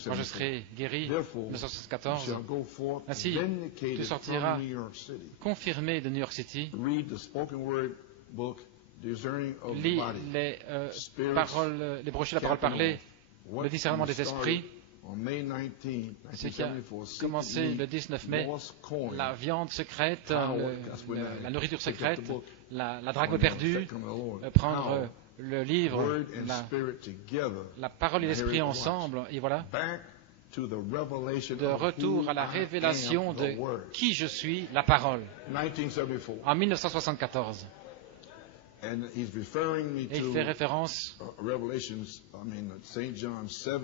quand je serai guéri, 1974. Ainsi, tu sortiras confirmé de New York City. Lis les brochures de la parole parlée, le discernement des esprits, ce qui a commencé le 19 mai, la viande secrète, la nourriture secrète, la drague perdue, prendre le livre, la parole et l'esprit ensemble, et voilà, de retour à la révélation de qui je suis, la parole, en 1974. Et il fait référence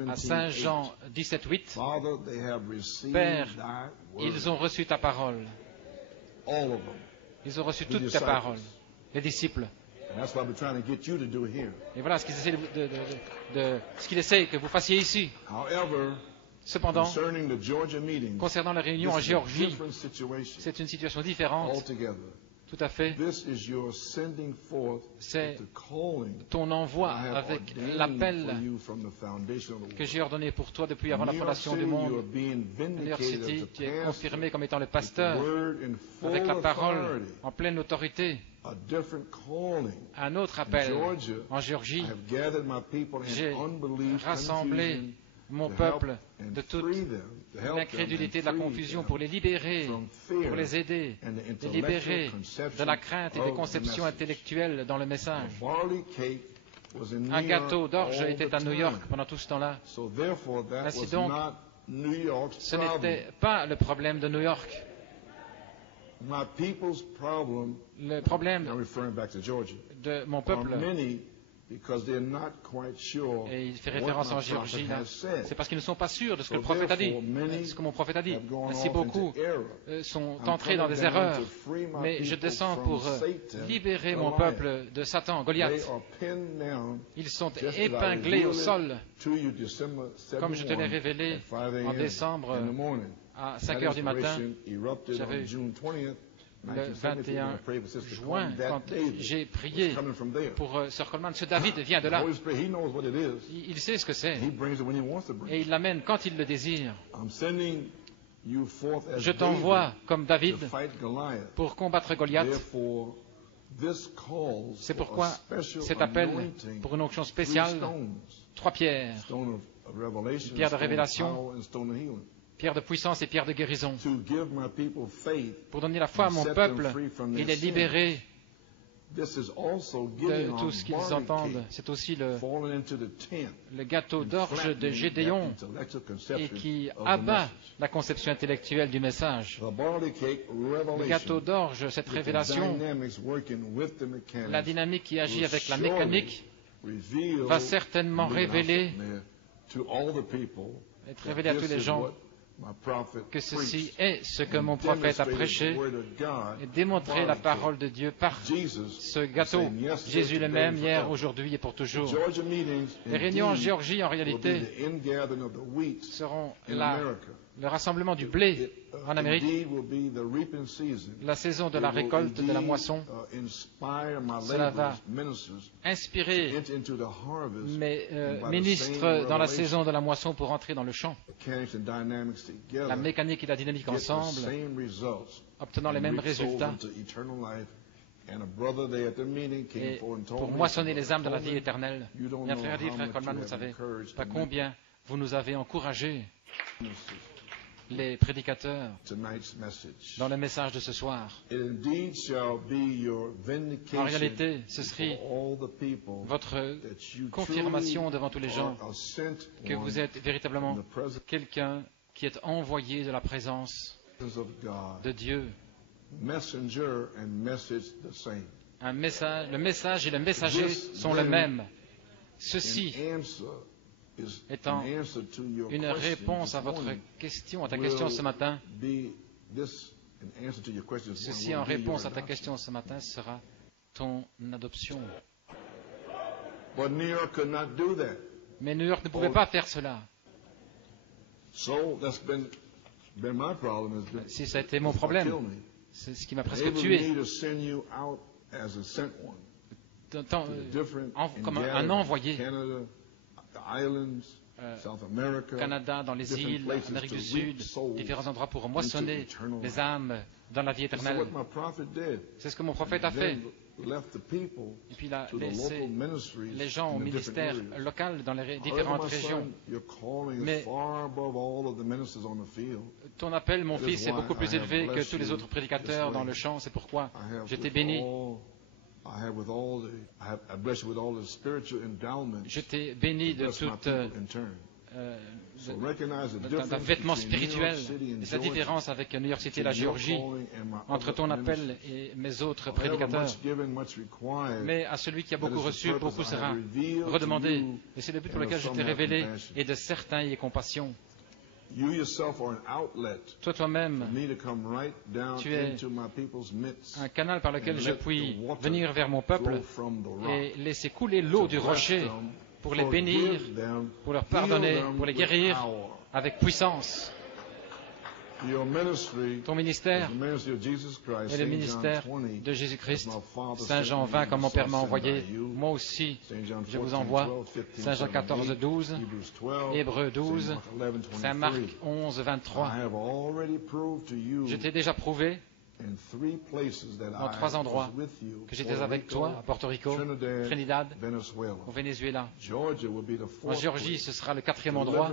à Saint Jean 17:8. Père, ils ont reçu ta parole. Ils ont reçu toute ta parole, les disciples. Et voilà ce qu'il essaie que vous fassiez ici. Cependant, concernant la réunion en Géorgie, c'est une situation différente. Tout à fait. C'est ton envoi avec l'appel que j'ai ordonné pour toi depuis avant la fondation du monde. New York City, tu es confirmé comme étant le pasteur avec la parole en pleine autorité. Un autre appel en Géorgie. J'ai rassemblé mon peuple de toute l'incrédulité, de la confusion, pour les libérer, pour les aider, les libérer de la crainte et des conceptions intellectuelles dans le message. Un gâteau d'orge était à New York pendant tout ce temps-là. Ainsi donc, ce n'était pas le problème de New York. Le problème de mon peuple, et il fait référence en Géorgie, c'est parce qu'ils ne sont pas sûrs de ce que le prophète a dit, ce que mon prophète a dit. Ainsi beaucoup sont entrés dans des erreurs, mais je descends pour libérer mon peuple de Satan, Goliath. Ils sont épinglés au sol, comme je te l'ai révélé en décembre à 5 heures du matin. J'avais le 21 juin, quand j'ai prié pour Sir Coleman, ce David vient de là. Il sait ce que c'est. Et il l'amène quand il le désire. Je t'envoie comme David pour combattre Goliath. C'est pourquoi cet appel pour une onction spéciale, 3 pierres, une pierre de révélation, pierre de puissance et pierre de guérison, pour donner la foi à mon peuple et les libérer de tout ce qu'ils entendent. C'est aussi le gâteau d'orge de Gédéon et qui abat la conception intellectuelle du message. Le gâteau d'orge, cette révélation, la dynamique qui agit avec la mécanique, va certainement révéler, être révélé à tous les gens que ceci est ce que mon prophète a prêché et démontrer la parole de Dieu par ce gâteau. Jésus le même hier, aujourd'hui et pour toujours. Les réunions en Géorgie, en réalité, seront le rassemblement du blé en Amérique, la saison de la récolte, de la moisson. Cela va inspirer mes ministres dans la saison de la moisson pour entrer dans le champ. La mécanique et la dynamique ensemble, obtenant les mêmes résultats. Et pour moissonner les âmes de la vie éternelle. Bien, frère dit, frère Coleman, vous ne savez pas combien vous nous avez encouragés, les prédicateurs, dans le message de ce soir. En réalité, ce serait votre confirmation devant tous les gens que vous êtes véritablement quelqu'un qui est envoyé de la présence de Dieu. Le message et le messager sont le même. Ceci étant une réponse à votre question, à ta question ce matin, ceci en réponse à ta question ce matin sera ton adoption. Mais New York ne pouvait pas faire cela. Si ça a été mon problème, c'est ce qui m'a presque tué. Comme un envoyé. Canada, dans les îles, Amérique du Sud, différents endroits pour moissonner les âmes dans la vie éternelle. C'est ce que mon prophète a fait. Et puis il a laissé les gens au ministère local dans les différentes régions. Mais ton appel, mon fils, est beaucoup plus élevé que tous les autres prédicateurs dans le champ. C'est pourquoi je t'ai béni. Je t'ai béni de toute d'un vêtement spirituel. C'est la différence avec New York City et la Géorgie entre ton appel et mes autres prédicateurs. Mais à celui qui a beaucoup reçu, beaucoup sera redemandé. Et c'est le but pour lequel je t'ai révélé, et de certains y est compassion. Toi-même, tu es un canal par lequel je puis venir vers mon peuple et laisser couler l'eau du rocher pour les bénir, pour leur pardonner, pour les guérir avec puissance. Ton ministère est le ministère de Jésus-Christ. Saint Jean 20, comme mon Père m'a envoyé, moi aussi, je vous envoie. Saint Jean 14, 12, Hébreux 12, Saint Marc 11, 23. Je t'ai déjà prouvé dans 3 endroits que j'étais avec toi, à Porto Rico, Trinidad, au Venezuela. En Géorgie, ce sera le 4e endroit,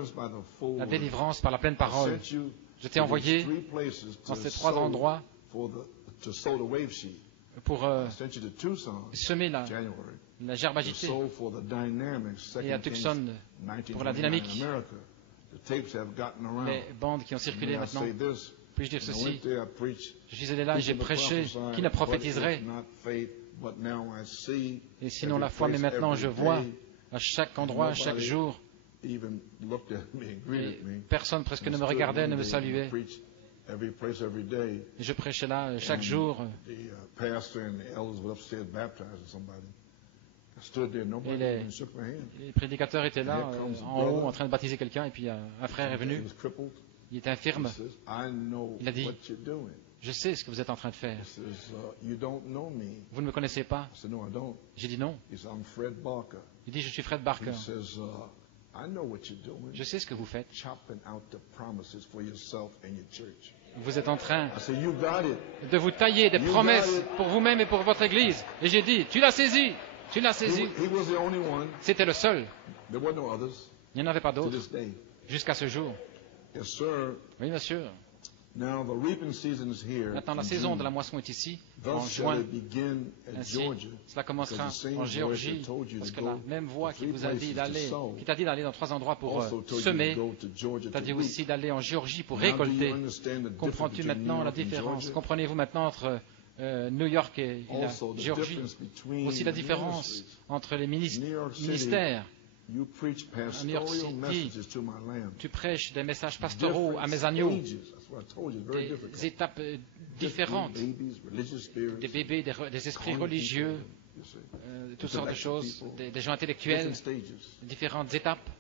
la délivrance par la pleine parole. Je t'ai envoyé dans ces 3 endroits pour semer la gerbe agitée, et à Tucson pour la dynamique. Les bandes qui ont circulé maintenant. Puis-je dire ceci? Je suis allé là et j'ai prêché. Qui ne prophétiserait? Et sinon la foi, mais maintenant je vois à chaque endroit, chaque jour. Et personne presque ne me regardait, ne me saluait. Et je prêchais là chaque jour. Et les prédicateurs étaient là, en haut, en train de baptiser quelqu'un, et puis un frère est venu. Il était infirme. Il a dit, je sais ce que vous êtes en train de faire. Vous ne me connaissez pas? J'ai dit non. Il dit, je suis Fred Barker. Je sais ce que vous faites. Vous êtes en train de vous tailler des promesses pour vous-même et pour votre Église. Et j'ai dit, tu l'as saisi, tu l'as saisi. C'était le seul. Il n'y en avait pas d'autres jusqu'à ce jour. Oui, monsieur. Maintenant, la saison de la moisson est ici, en juin. Ainsi, cela commencera en Géorgie, parce que la même voie qui vous a dit d'aller, qui t'a dit d'aller dans 3 endroits pour semer, t'a dit aussi d'aller en Géorgie pour récolter. Comprends-tu maintenant la différence? Comprenez-vous maintenant entre New York et la Géorgie? Aussi la différence entre les ministères. À New York City, tu prêches des messages pastoraux à mes agneaux, des étapes différentes, des bébés, des esprits religieux, toutes sortes de choses, des gens intellectuels, différentes étapes.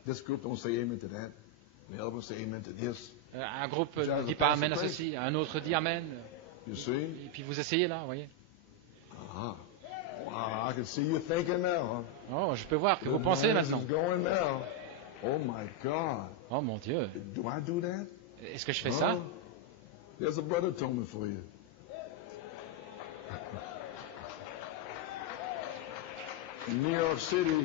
Un groupe ne dit pas Amen à ceci, un autre dit Amen. Et puis vous essayez là, vous voyez. Wow, I can see you thinking now, huh? Oh, je peux voir que vous pensez maintenant. Oh my God. Oh mon Dieu. Do I do that? Est-ce que je fais ça? There's a brother told me for you. In New York City,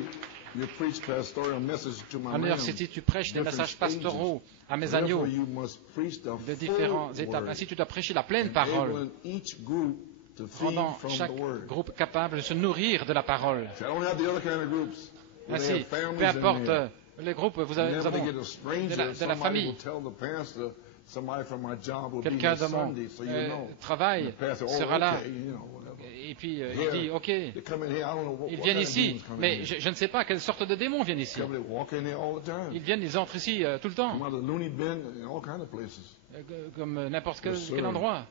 you preach pastoral message to my lambs. En New York City, tu prêches des messages pastoraux à mes agneaux de différentes étapes. Ainsi, tu dois prêcher la pleine parole, rendant chaque groupe capable de se nourrir de la parole. Ainsi, peu importe les groupes, vous avez de la famille. Quelqu'un de mon travail sera là. Et puis il dit, OK, ils viennent ici, mais je ne sais pas quelle sorte de démons viennent ici. Ils viennent, ils entrent ici tout le temps, comme n'importe quel endroit.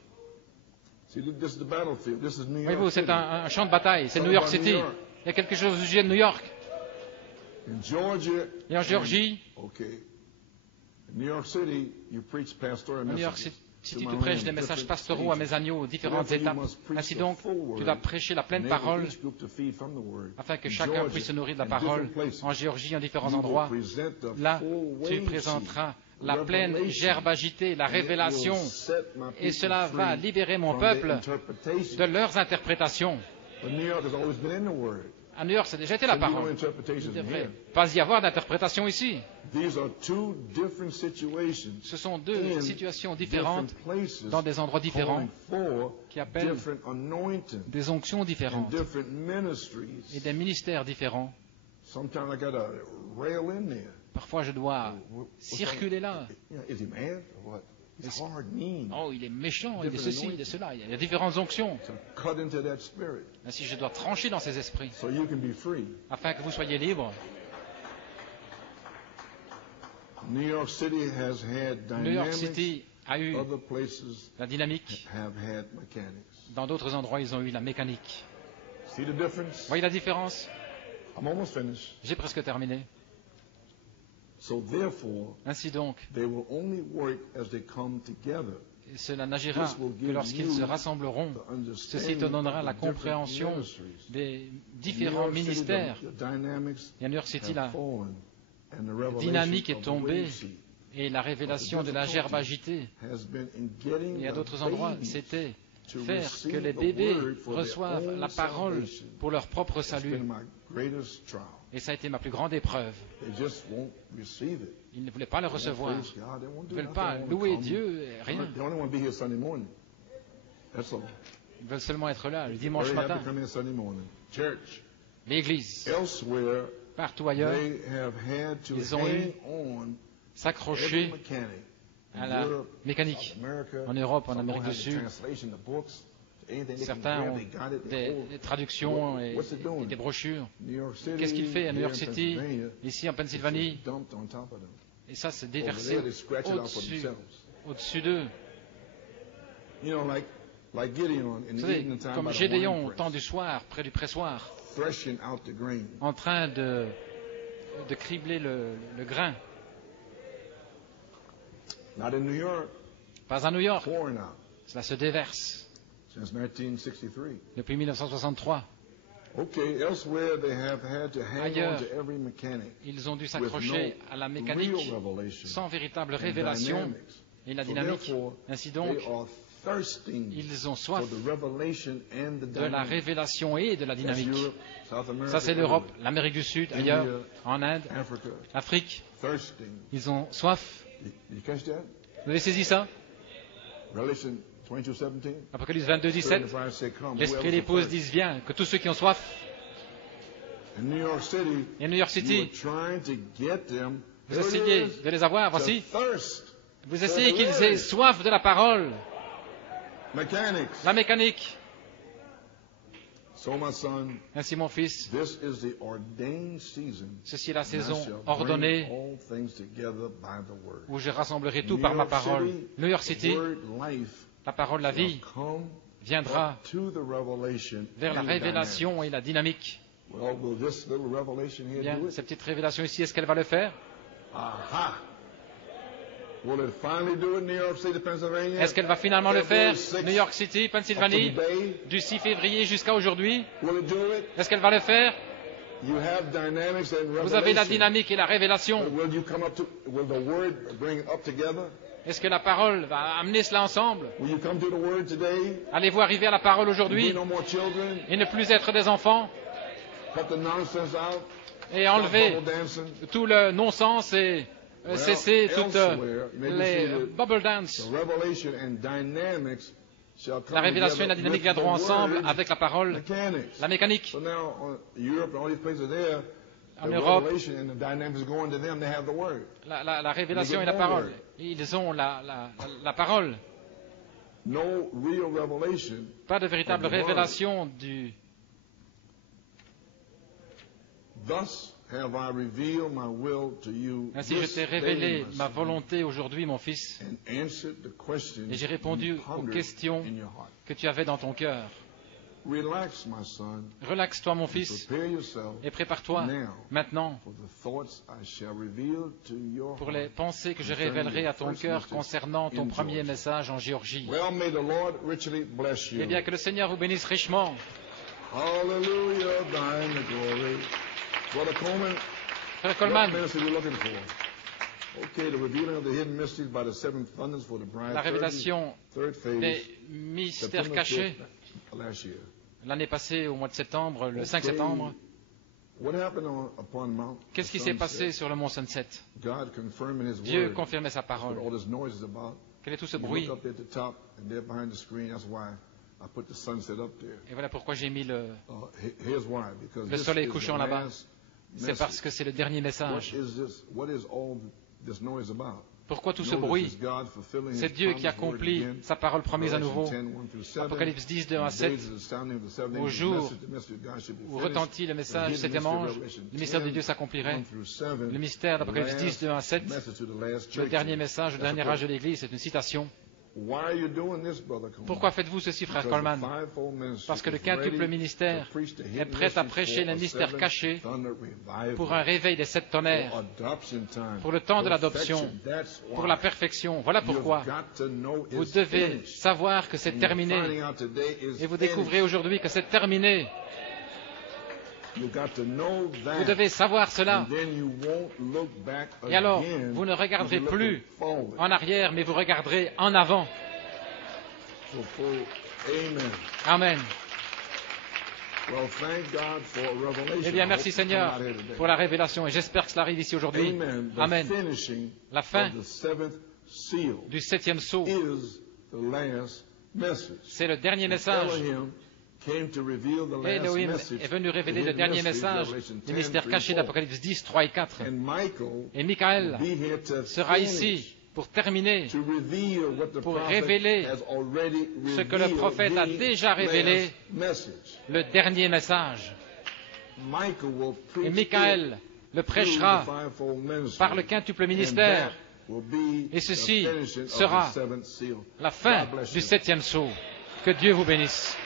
Voyez-vous, c'est un champ de bataille, c'est New York City. Il y a quelque chose au sujet de New York. Et en Géorgie, en New York City, tu prêches des messages pastoraux à mes agneaux, différentes étapes. Ainsi donc, tu dois prêcher la pleine parole afin que chacun puisse se nourrir de la parole. En Géorgie, en différents endroits, là, tu présenteras la pleine gerbe agitée, la révélation, et cela va libérer mon peuple de leurs interprétations. À New York, ça a déjà été la parole. Il ne devrait pas y avoir d'interprétation ici. Ce sont deux situations différentes dans des endroits différents qui appellent des onctions différentes et des ministères différents. Parfois, je dois circuler là. Oh, il est méchant, il est ceci, il est cela. Il y a différentes onctions. Ainsi, je dois trancher dans ces esprits afin que vous soyez libres. New York City a eu la dynamique. Dans d'autres endroits, ils ont eu la mécanique. Voyez la différence? J'ai presque terminé. Ainsi donc, cela n'agira que lorsqu'ils se rassembleront. Ceci te donnera la compréhension des différents ministères. Et à New York City, la dynamique est tombée et la révélation de la gerbe agitée. Et à d'autres endroits, c'était faire que les bébés reçoivent la parole pour leur propre salut. Et ça a été ma plus grande épreuve. Ils ne voulaient pas le recevoir. Ils ne veulent pas louer Dieu, rien. Ils veulent seulement être là le dimanche matin. L'Église, partout ailleurs, ils ont eu s'accrocher à la mécanique. En Europe, en Amérique du Sud, certains ont des traductions et des brochures. Qu'est-ce qu'il fait à New York City, ici en Pennsylvanie? Et ça, c'est déversé au-dessus d'eux. Vous savez, comme Gédéon, au temps du soir, près du pressoir, en train de cribler le grain. Pas à New York. Cela se déverse. Depuis 1963. Ailleurs, ils ont dû s'accrocher à la mécanique sans véritable révélation et la dynamique. Ainsi donc, ils ont soif de la révélation et de la dynamique. Ça, c'est l'Europe, l'Amérique du Sud, ailleurs, en Inde, Afrique. Ils ont soif. Vous avez saisi ça? Apocalypse 22, 17. L'esprit et l'épouse disent viens, que tous ceux qui ont soif. Et New York City, vous essayez de les avoir, voici. Vous essayez qu'ils aient soif de la parole. La mécanique. Ainsi, mon fils, ceci est la saison ordonnée où je rassemblerai tout par ma parole. New York City, la parole, la vie, viendra vers la révélation et la dynamique. Bien, cette petite révélation ici, est-ce qu'elle va le faire? Est-ce qu'elle va finalement le faire? New York City, Pennsylvanie, du 6 février jusqu'à aujourd'hui. Est-ce qu'elle va le faire? Vous avez la dynamique et la révélation. Est-ce que la parole va amener cela ensemble? Allez-vous arriver à la parole aujourd'hui et ne plus être des enfants et enlever tout le non-sens et cesser toutes les bubble dance. La révélation et la dynamique viendront ensemble avec la parole, la mécanique. En Europe, la révélation et la parole, ils ont la parole. Pas de véritable révélation du... Ainsi, je t'ai révélé ma volonté aujourd'hui, mon fils, et j'ai répondu aux questions que tu avais dans ton cœur. Relaxe-toi, mon fils, et prépare-toi maintenant pour les pensées que je révélerai à ton cœur concernant ton premier message en Géorgie. Eh bien, que le Seigneur vous bénisse richement. Frère Coleman, la révélation des mystères cachés, l'année passée, au mois de septembre, le 5 septembre, qu'est-ce qui s'est passé sur le mont Sunset? Dieu confirmait sa parole. Quel est tout ce bruit? Et voilà pourquoi j'ai mis le soleil couchant là-bas. C'est parce que c'est le dernier message. Pourquoi tout ce bruit? C'est Dieu qui accomplit sa parole promise à nouveau. Apocalypse 10, 2 à 7. Au jour où retentit le message, septième ange, le mystère de Dieu s'accomplirait. Le mystère d'Apocalypse 10, 2 à 7. Le dernier message, le dernier âge de l'Église, c'est une citation. Pourquoi faites-vous ceci, frère Coleman? Parce que le quintuple ministère est prêt à prêcher les mystères cachés pour un réveil des 7 tonnerres, pour le temps de l'adoption, pour la perfection. Voilà pourquoi vous devez savoir que c'est terminé. Et vous découvrez aujourd'hui que c'est terminé. Vous devez savoir cela. Et alors, vous ne regarderez plus en arrière, mais vous regarderez en avant. Amen. Eh bien, merci Seigneur pour la révélation et j'espère que cela arrive ici aujourd'hui. Amen. La fin du 7e sceau, c'est le dernier message. Elohim est venu révéler le dernier message des mystères cachés d'Apocalypse 10, 3 et 4. Et Michael sera ici pour terminer, pour révéler ce que le prophète a déjà révélé, le dernier message. Et Michael le prêchera par le quintuple ministère. Et ceci sera la fin du 7e sceau. Que Dieu vous bénisse.